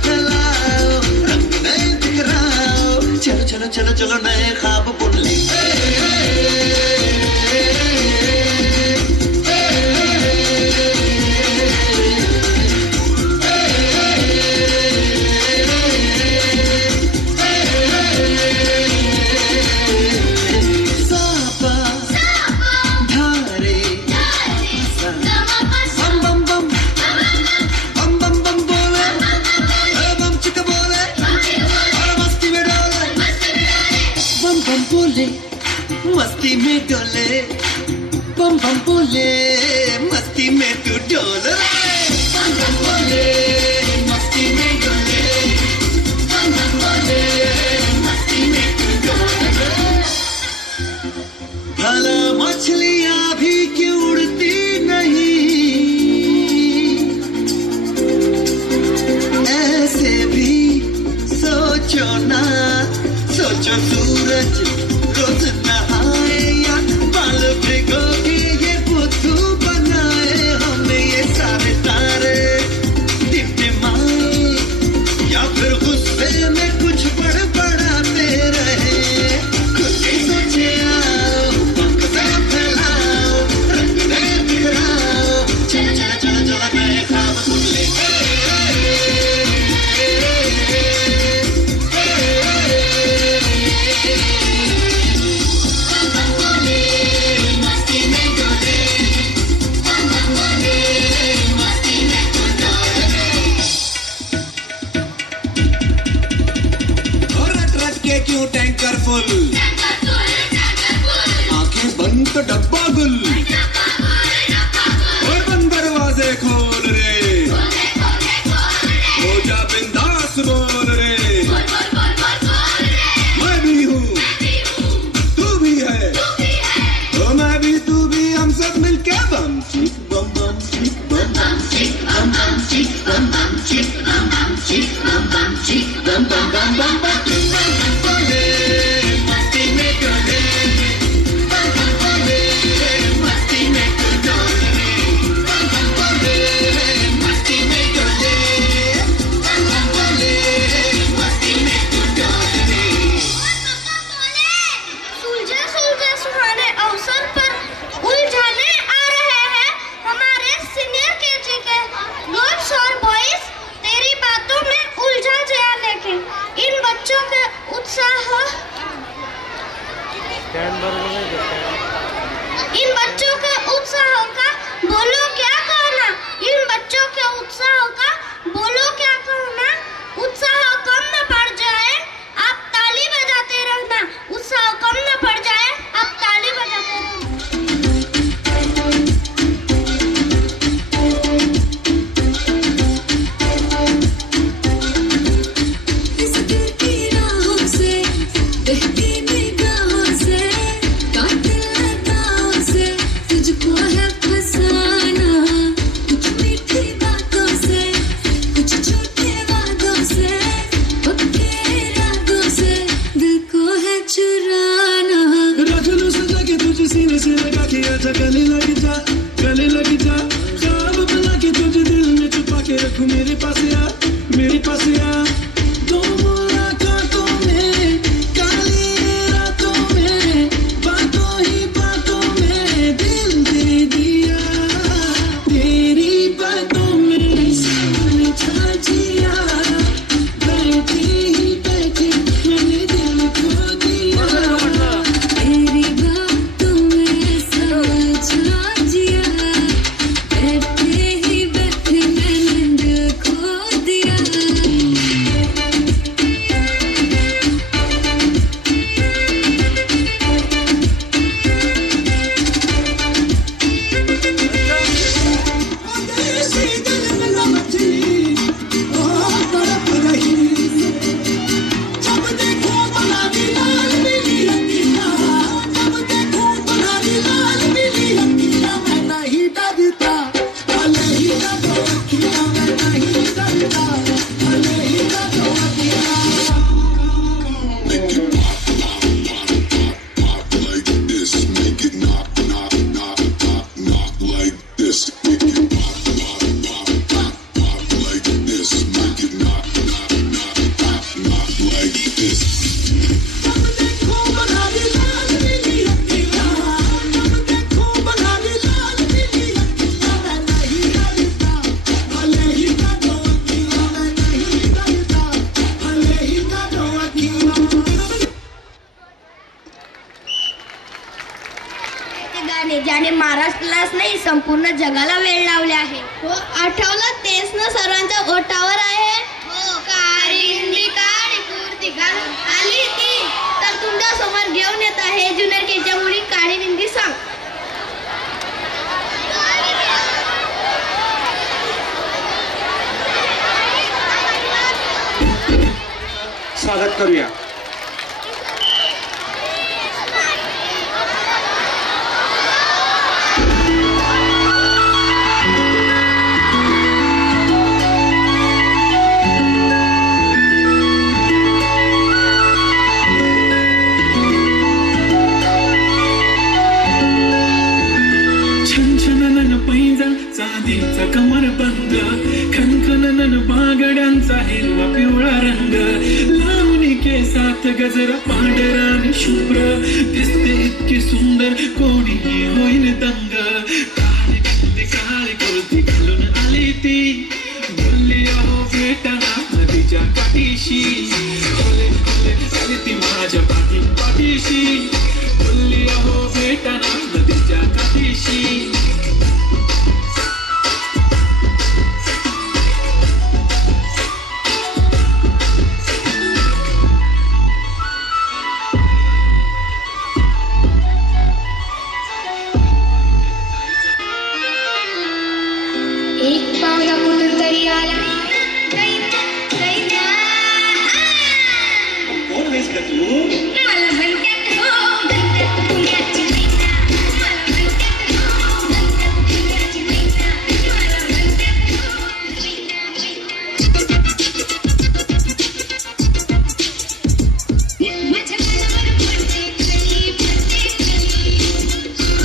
मेरे पास आ दो मुलाकातों में काली रातों में बातों ही बातों में दिल दे दिया तेरी बातों में समझा जिया बैठी ही बैठी मैंने दिल खो दिया तेरी बातों में समझा जिया बैठे ही बैठे मैंने दिल खो दिया ज्याने महाराष्ट्रालाच नाही संपूर्ण जगाला वेळ लावले आहे. हो आठवलं तेच ना सर्वांच्या ओठावर आहे. हो काळी काळी कुर्ती घालून आली ती तर तुमच्या समोर घेऊन येत आहे ज्युनियर केच्या मुली काळी हिंदी सांग. स्वागत करूया. चांदीचा कमर बंद खनखनन बागड्यांचा हिरवा पिवळा रंग लावणी केसात गजरा पांढरा आणि शुभ्र दिसते इतकी सुंदर कोणीही होईल दंग. काळी कुर्ती घालून आली ती बोलली अहो भेटना नदीच्या काठीशी ओले ओले आली ती माझ्या पाठीशी बोलली अहो भेटना नदीच्या काठीशी. एक पावला कुठून तरी आला कोण आहेस का तू? मला म्हणतात हो म्हणतात पुण्याची मैना मला म्हणतात हो म्हणतात पुण्याची मैना मला म्हणतात हो मैना माझ्या मनावर पडते खरी पडते खरी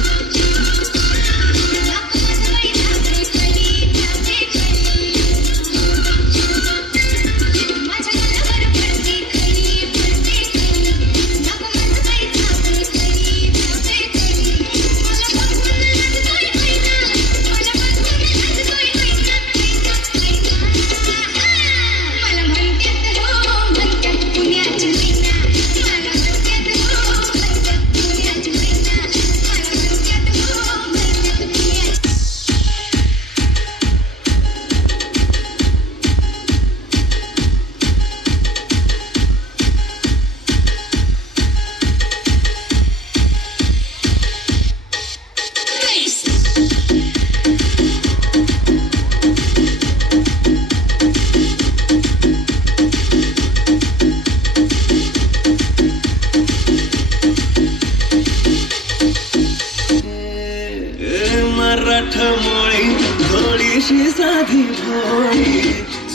थोडीशी साधी भोळी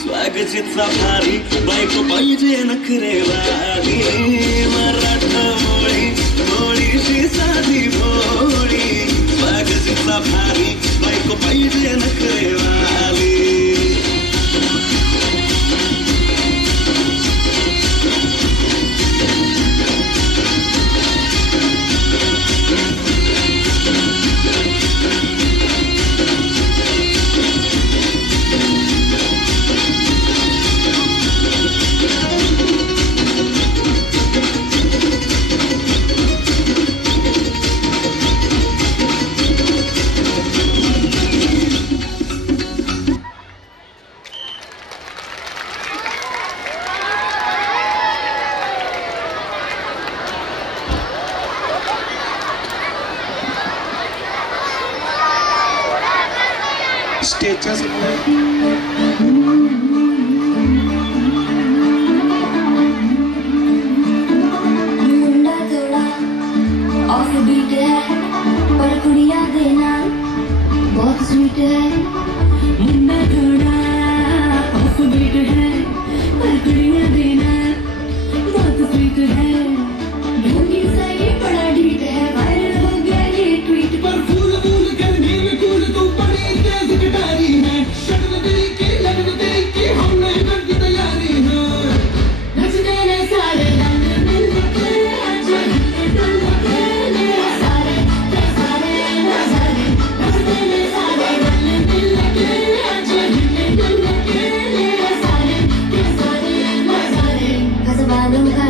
स्वागतीचा भारी बायको पाहिजे नखरेवाली मराठा मोळी थोडीशी साधी भोळी स्वागतीचा भारी बायको पाहिजे नखरेवाली स्टेजच्या समोर मुंडा थोड़ा ऑफ बीट है पर कुड़िया देना बहुत स्वीट है। मुंडा थोड़ा ऑफ बीट है पर कुड़िया देना बहुत स्वीट है। ढोंगी सा ये बड़ा ढीठ है, वायरल हो गया ये ट्वीट पर। फूल फूल करने में कूल तू बड़ी तेज कटारी है। शक्ल देखी लगन देखी हमने कर दी तैयारी है। नचने ने सारे रंग मिल के आज डुल के सारे सारे नजारे। नचने ने सारे रंग मिल के आज डुल के सारे नजारे। हसबानों का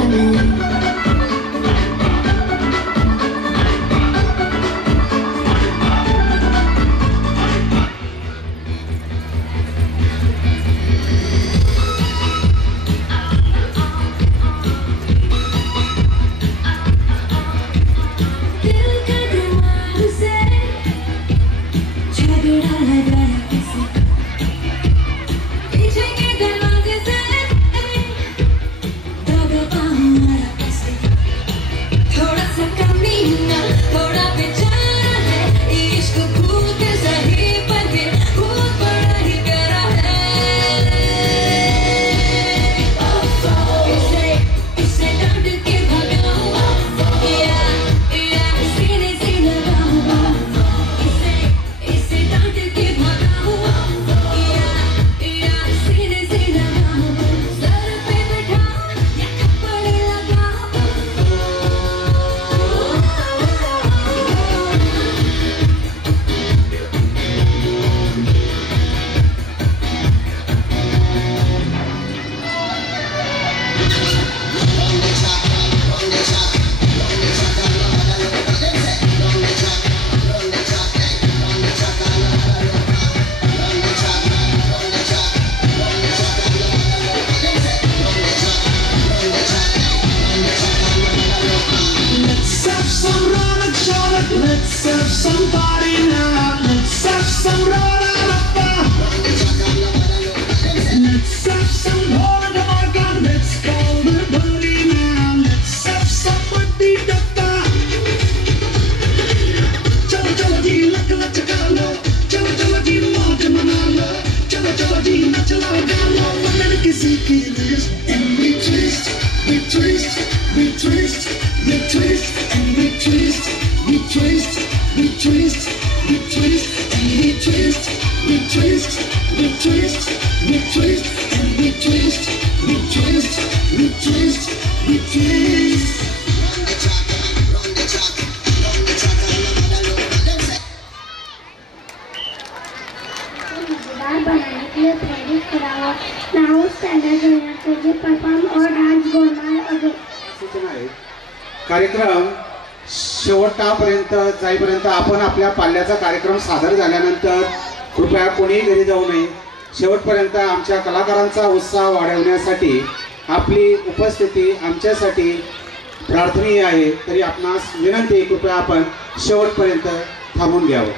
Let's have some party now. Let's have some roll-a-rappa. Let's have some roll-a-rappa. Let's call the booty now. Let's have some booty-dappa. Chalo chalo ji lak lak chalo. Chalo chalo ji mauj manalo. Chalo chalo ji nach lagalo. Wanar kisi ki list and we twist, we twist, we twist, we twist and we twist. We twist, we twist, we twist, and we twist, we twist, we twist, we twist, and we twist, we twist, we twist, we twist. Run the track, मजेदार बनाने के लिए प्रेरित करावा now standard होण्याचे जे perform और dance गोलमाल अगो सूचना आहे कार्यक्रम शेवटापर्यंत जाईपर्यंत आपण आपल्या पाल्याचा कार्यक्रम सादर झाल्यानंतर कृपया कोणीही घरी जाऊ नये। शेवटपर्यंत आमच्या कलाकारांचा उत्साह वाढवण्यासाठी आपली उपस्थिती आमच्यासाठी प्रार्थनीय आहे। तरी आपणास विनंती कृपया आपण शेवटपर्यंत थांबून घ्यावं।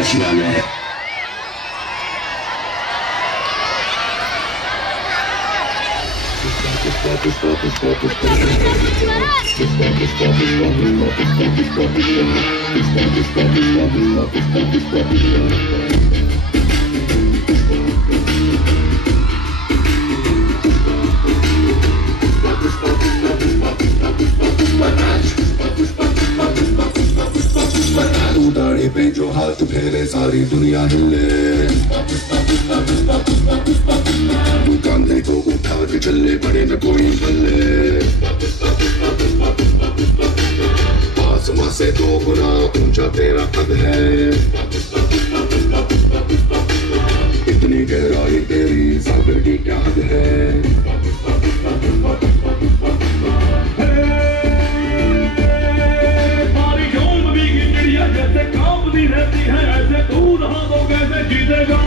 Internazionale. तू दाढ़ी पे जो हाथ फेरे सारी दुनिया हिले तू कांधे को उठा के चले बड़े न कोई बल्ले आसमां से 2 गुना ऊंचा तेरा कद है इतनी गहराई तेरी सागर की क्या हद है जैसे कांपती रहती है ऐसे तू रहा तो कैसे जीतेगा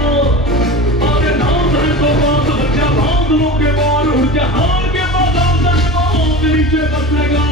अरे नाम है तो बात बच्चा बादलों के बाल उड़ जहां के बादल के नीचे बसेगा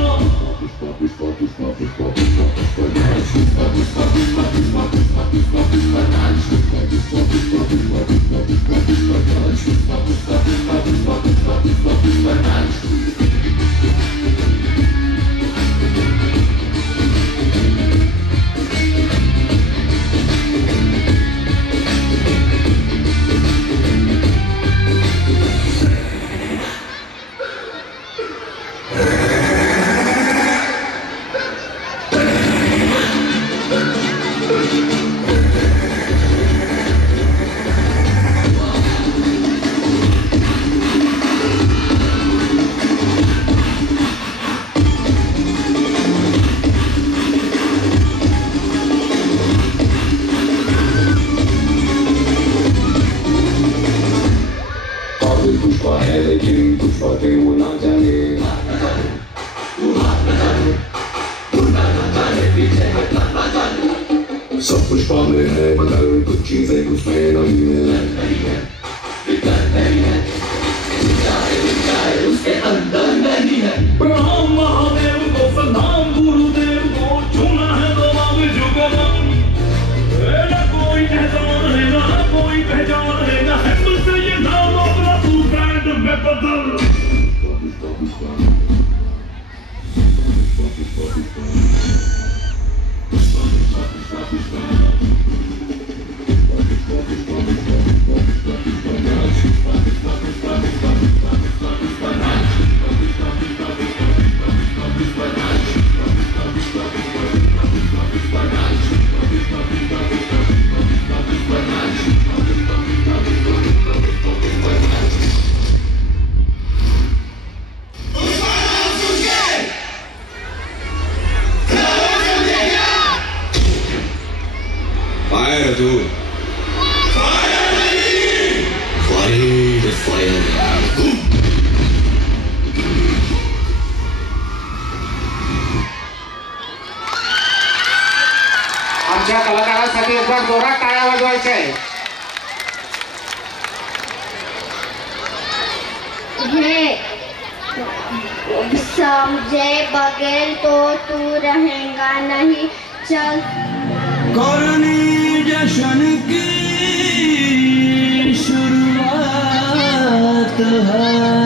सब कुछ पावे है मगर कुछ चीजें कुछ में नहीं है उसके अंदर नहीं है प्रणाम महादेव को प्रणाम गुरुदेव को छूना है तो मांग जुगल न कोई पहचान है ना कोई पहचान है ना है मुझसे ये नाम अपना तू ब्रांड में बदल Fire tu. आमच्या कलाकारांसाठी एकदा जोरात टाळ्या वाजवायच्या आहे समझे बगैर तो तू रहेगा नहीं चल करनी जश्न की शुरुआत है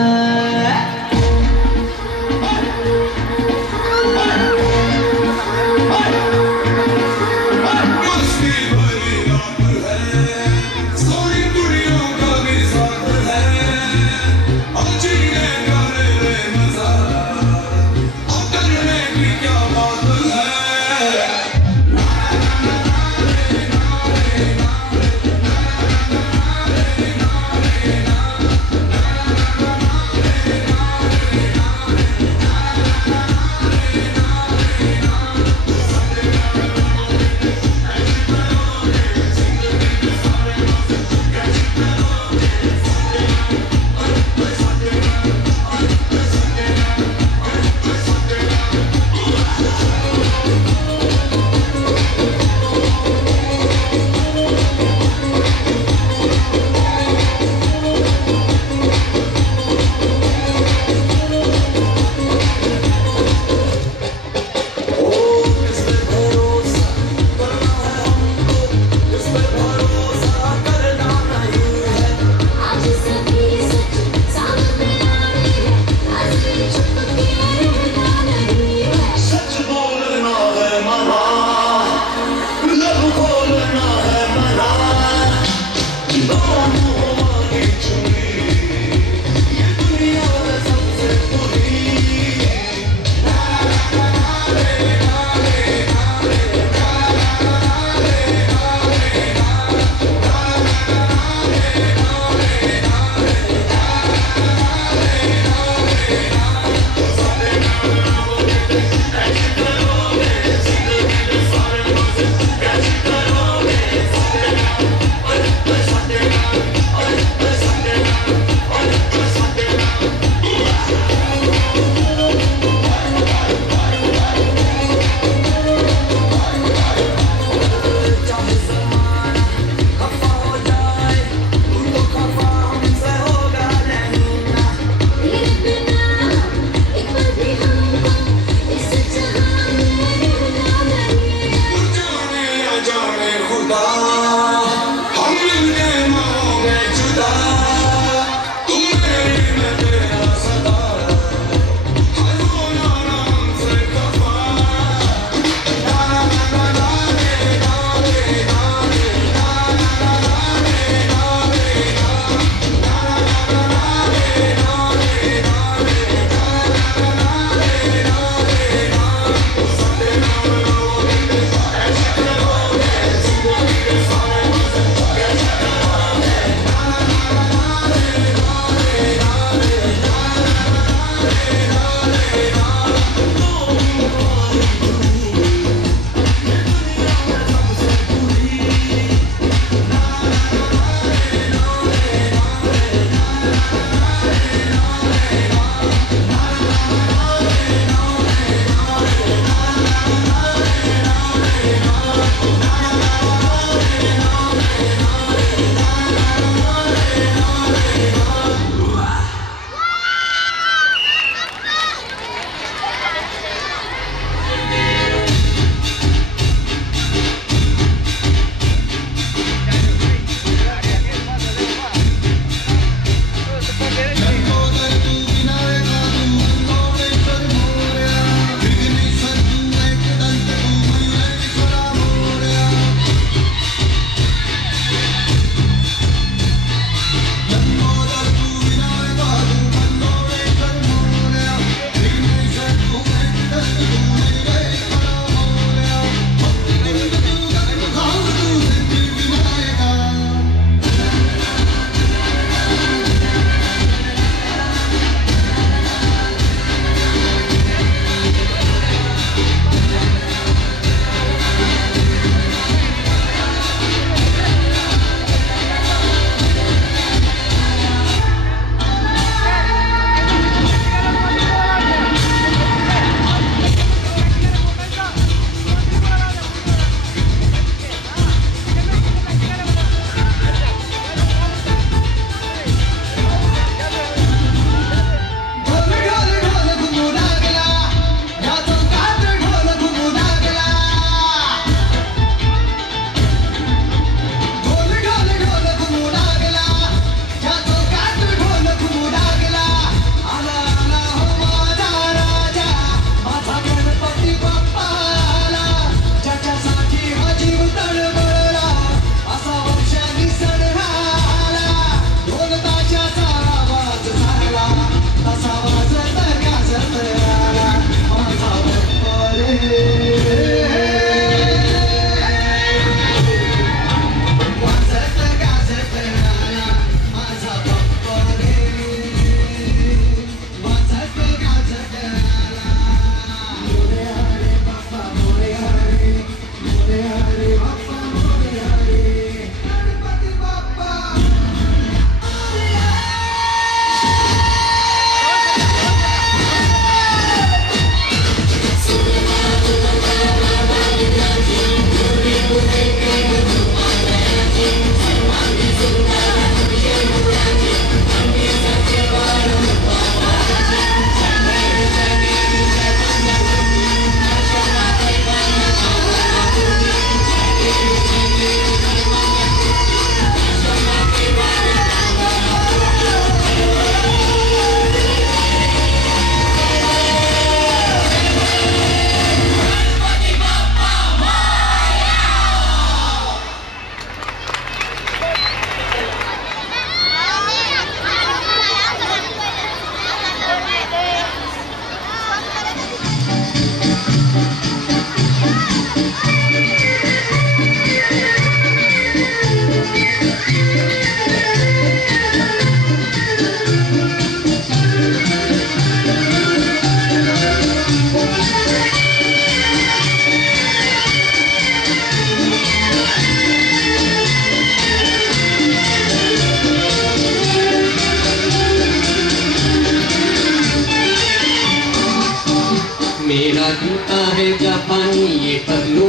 मेरा जूता है जापानी, ये पतलू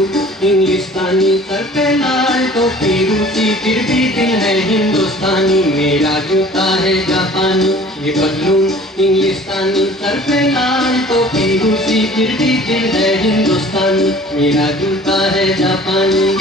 इंग्लिस्तानी, सर पे लाल टोपी रूसी, फिर भी दिल है हिंदुस्तानी। मेरा जूता है जापानी, ये पतलू इंग्लिस्तानी, सर पे लाल टोपी रूसी, फिर भी दिल है हिंदुस्तानी। मेरा जूता है जापानी।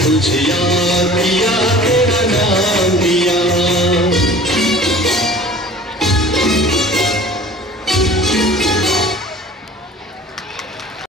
तुझे यार पिया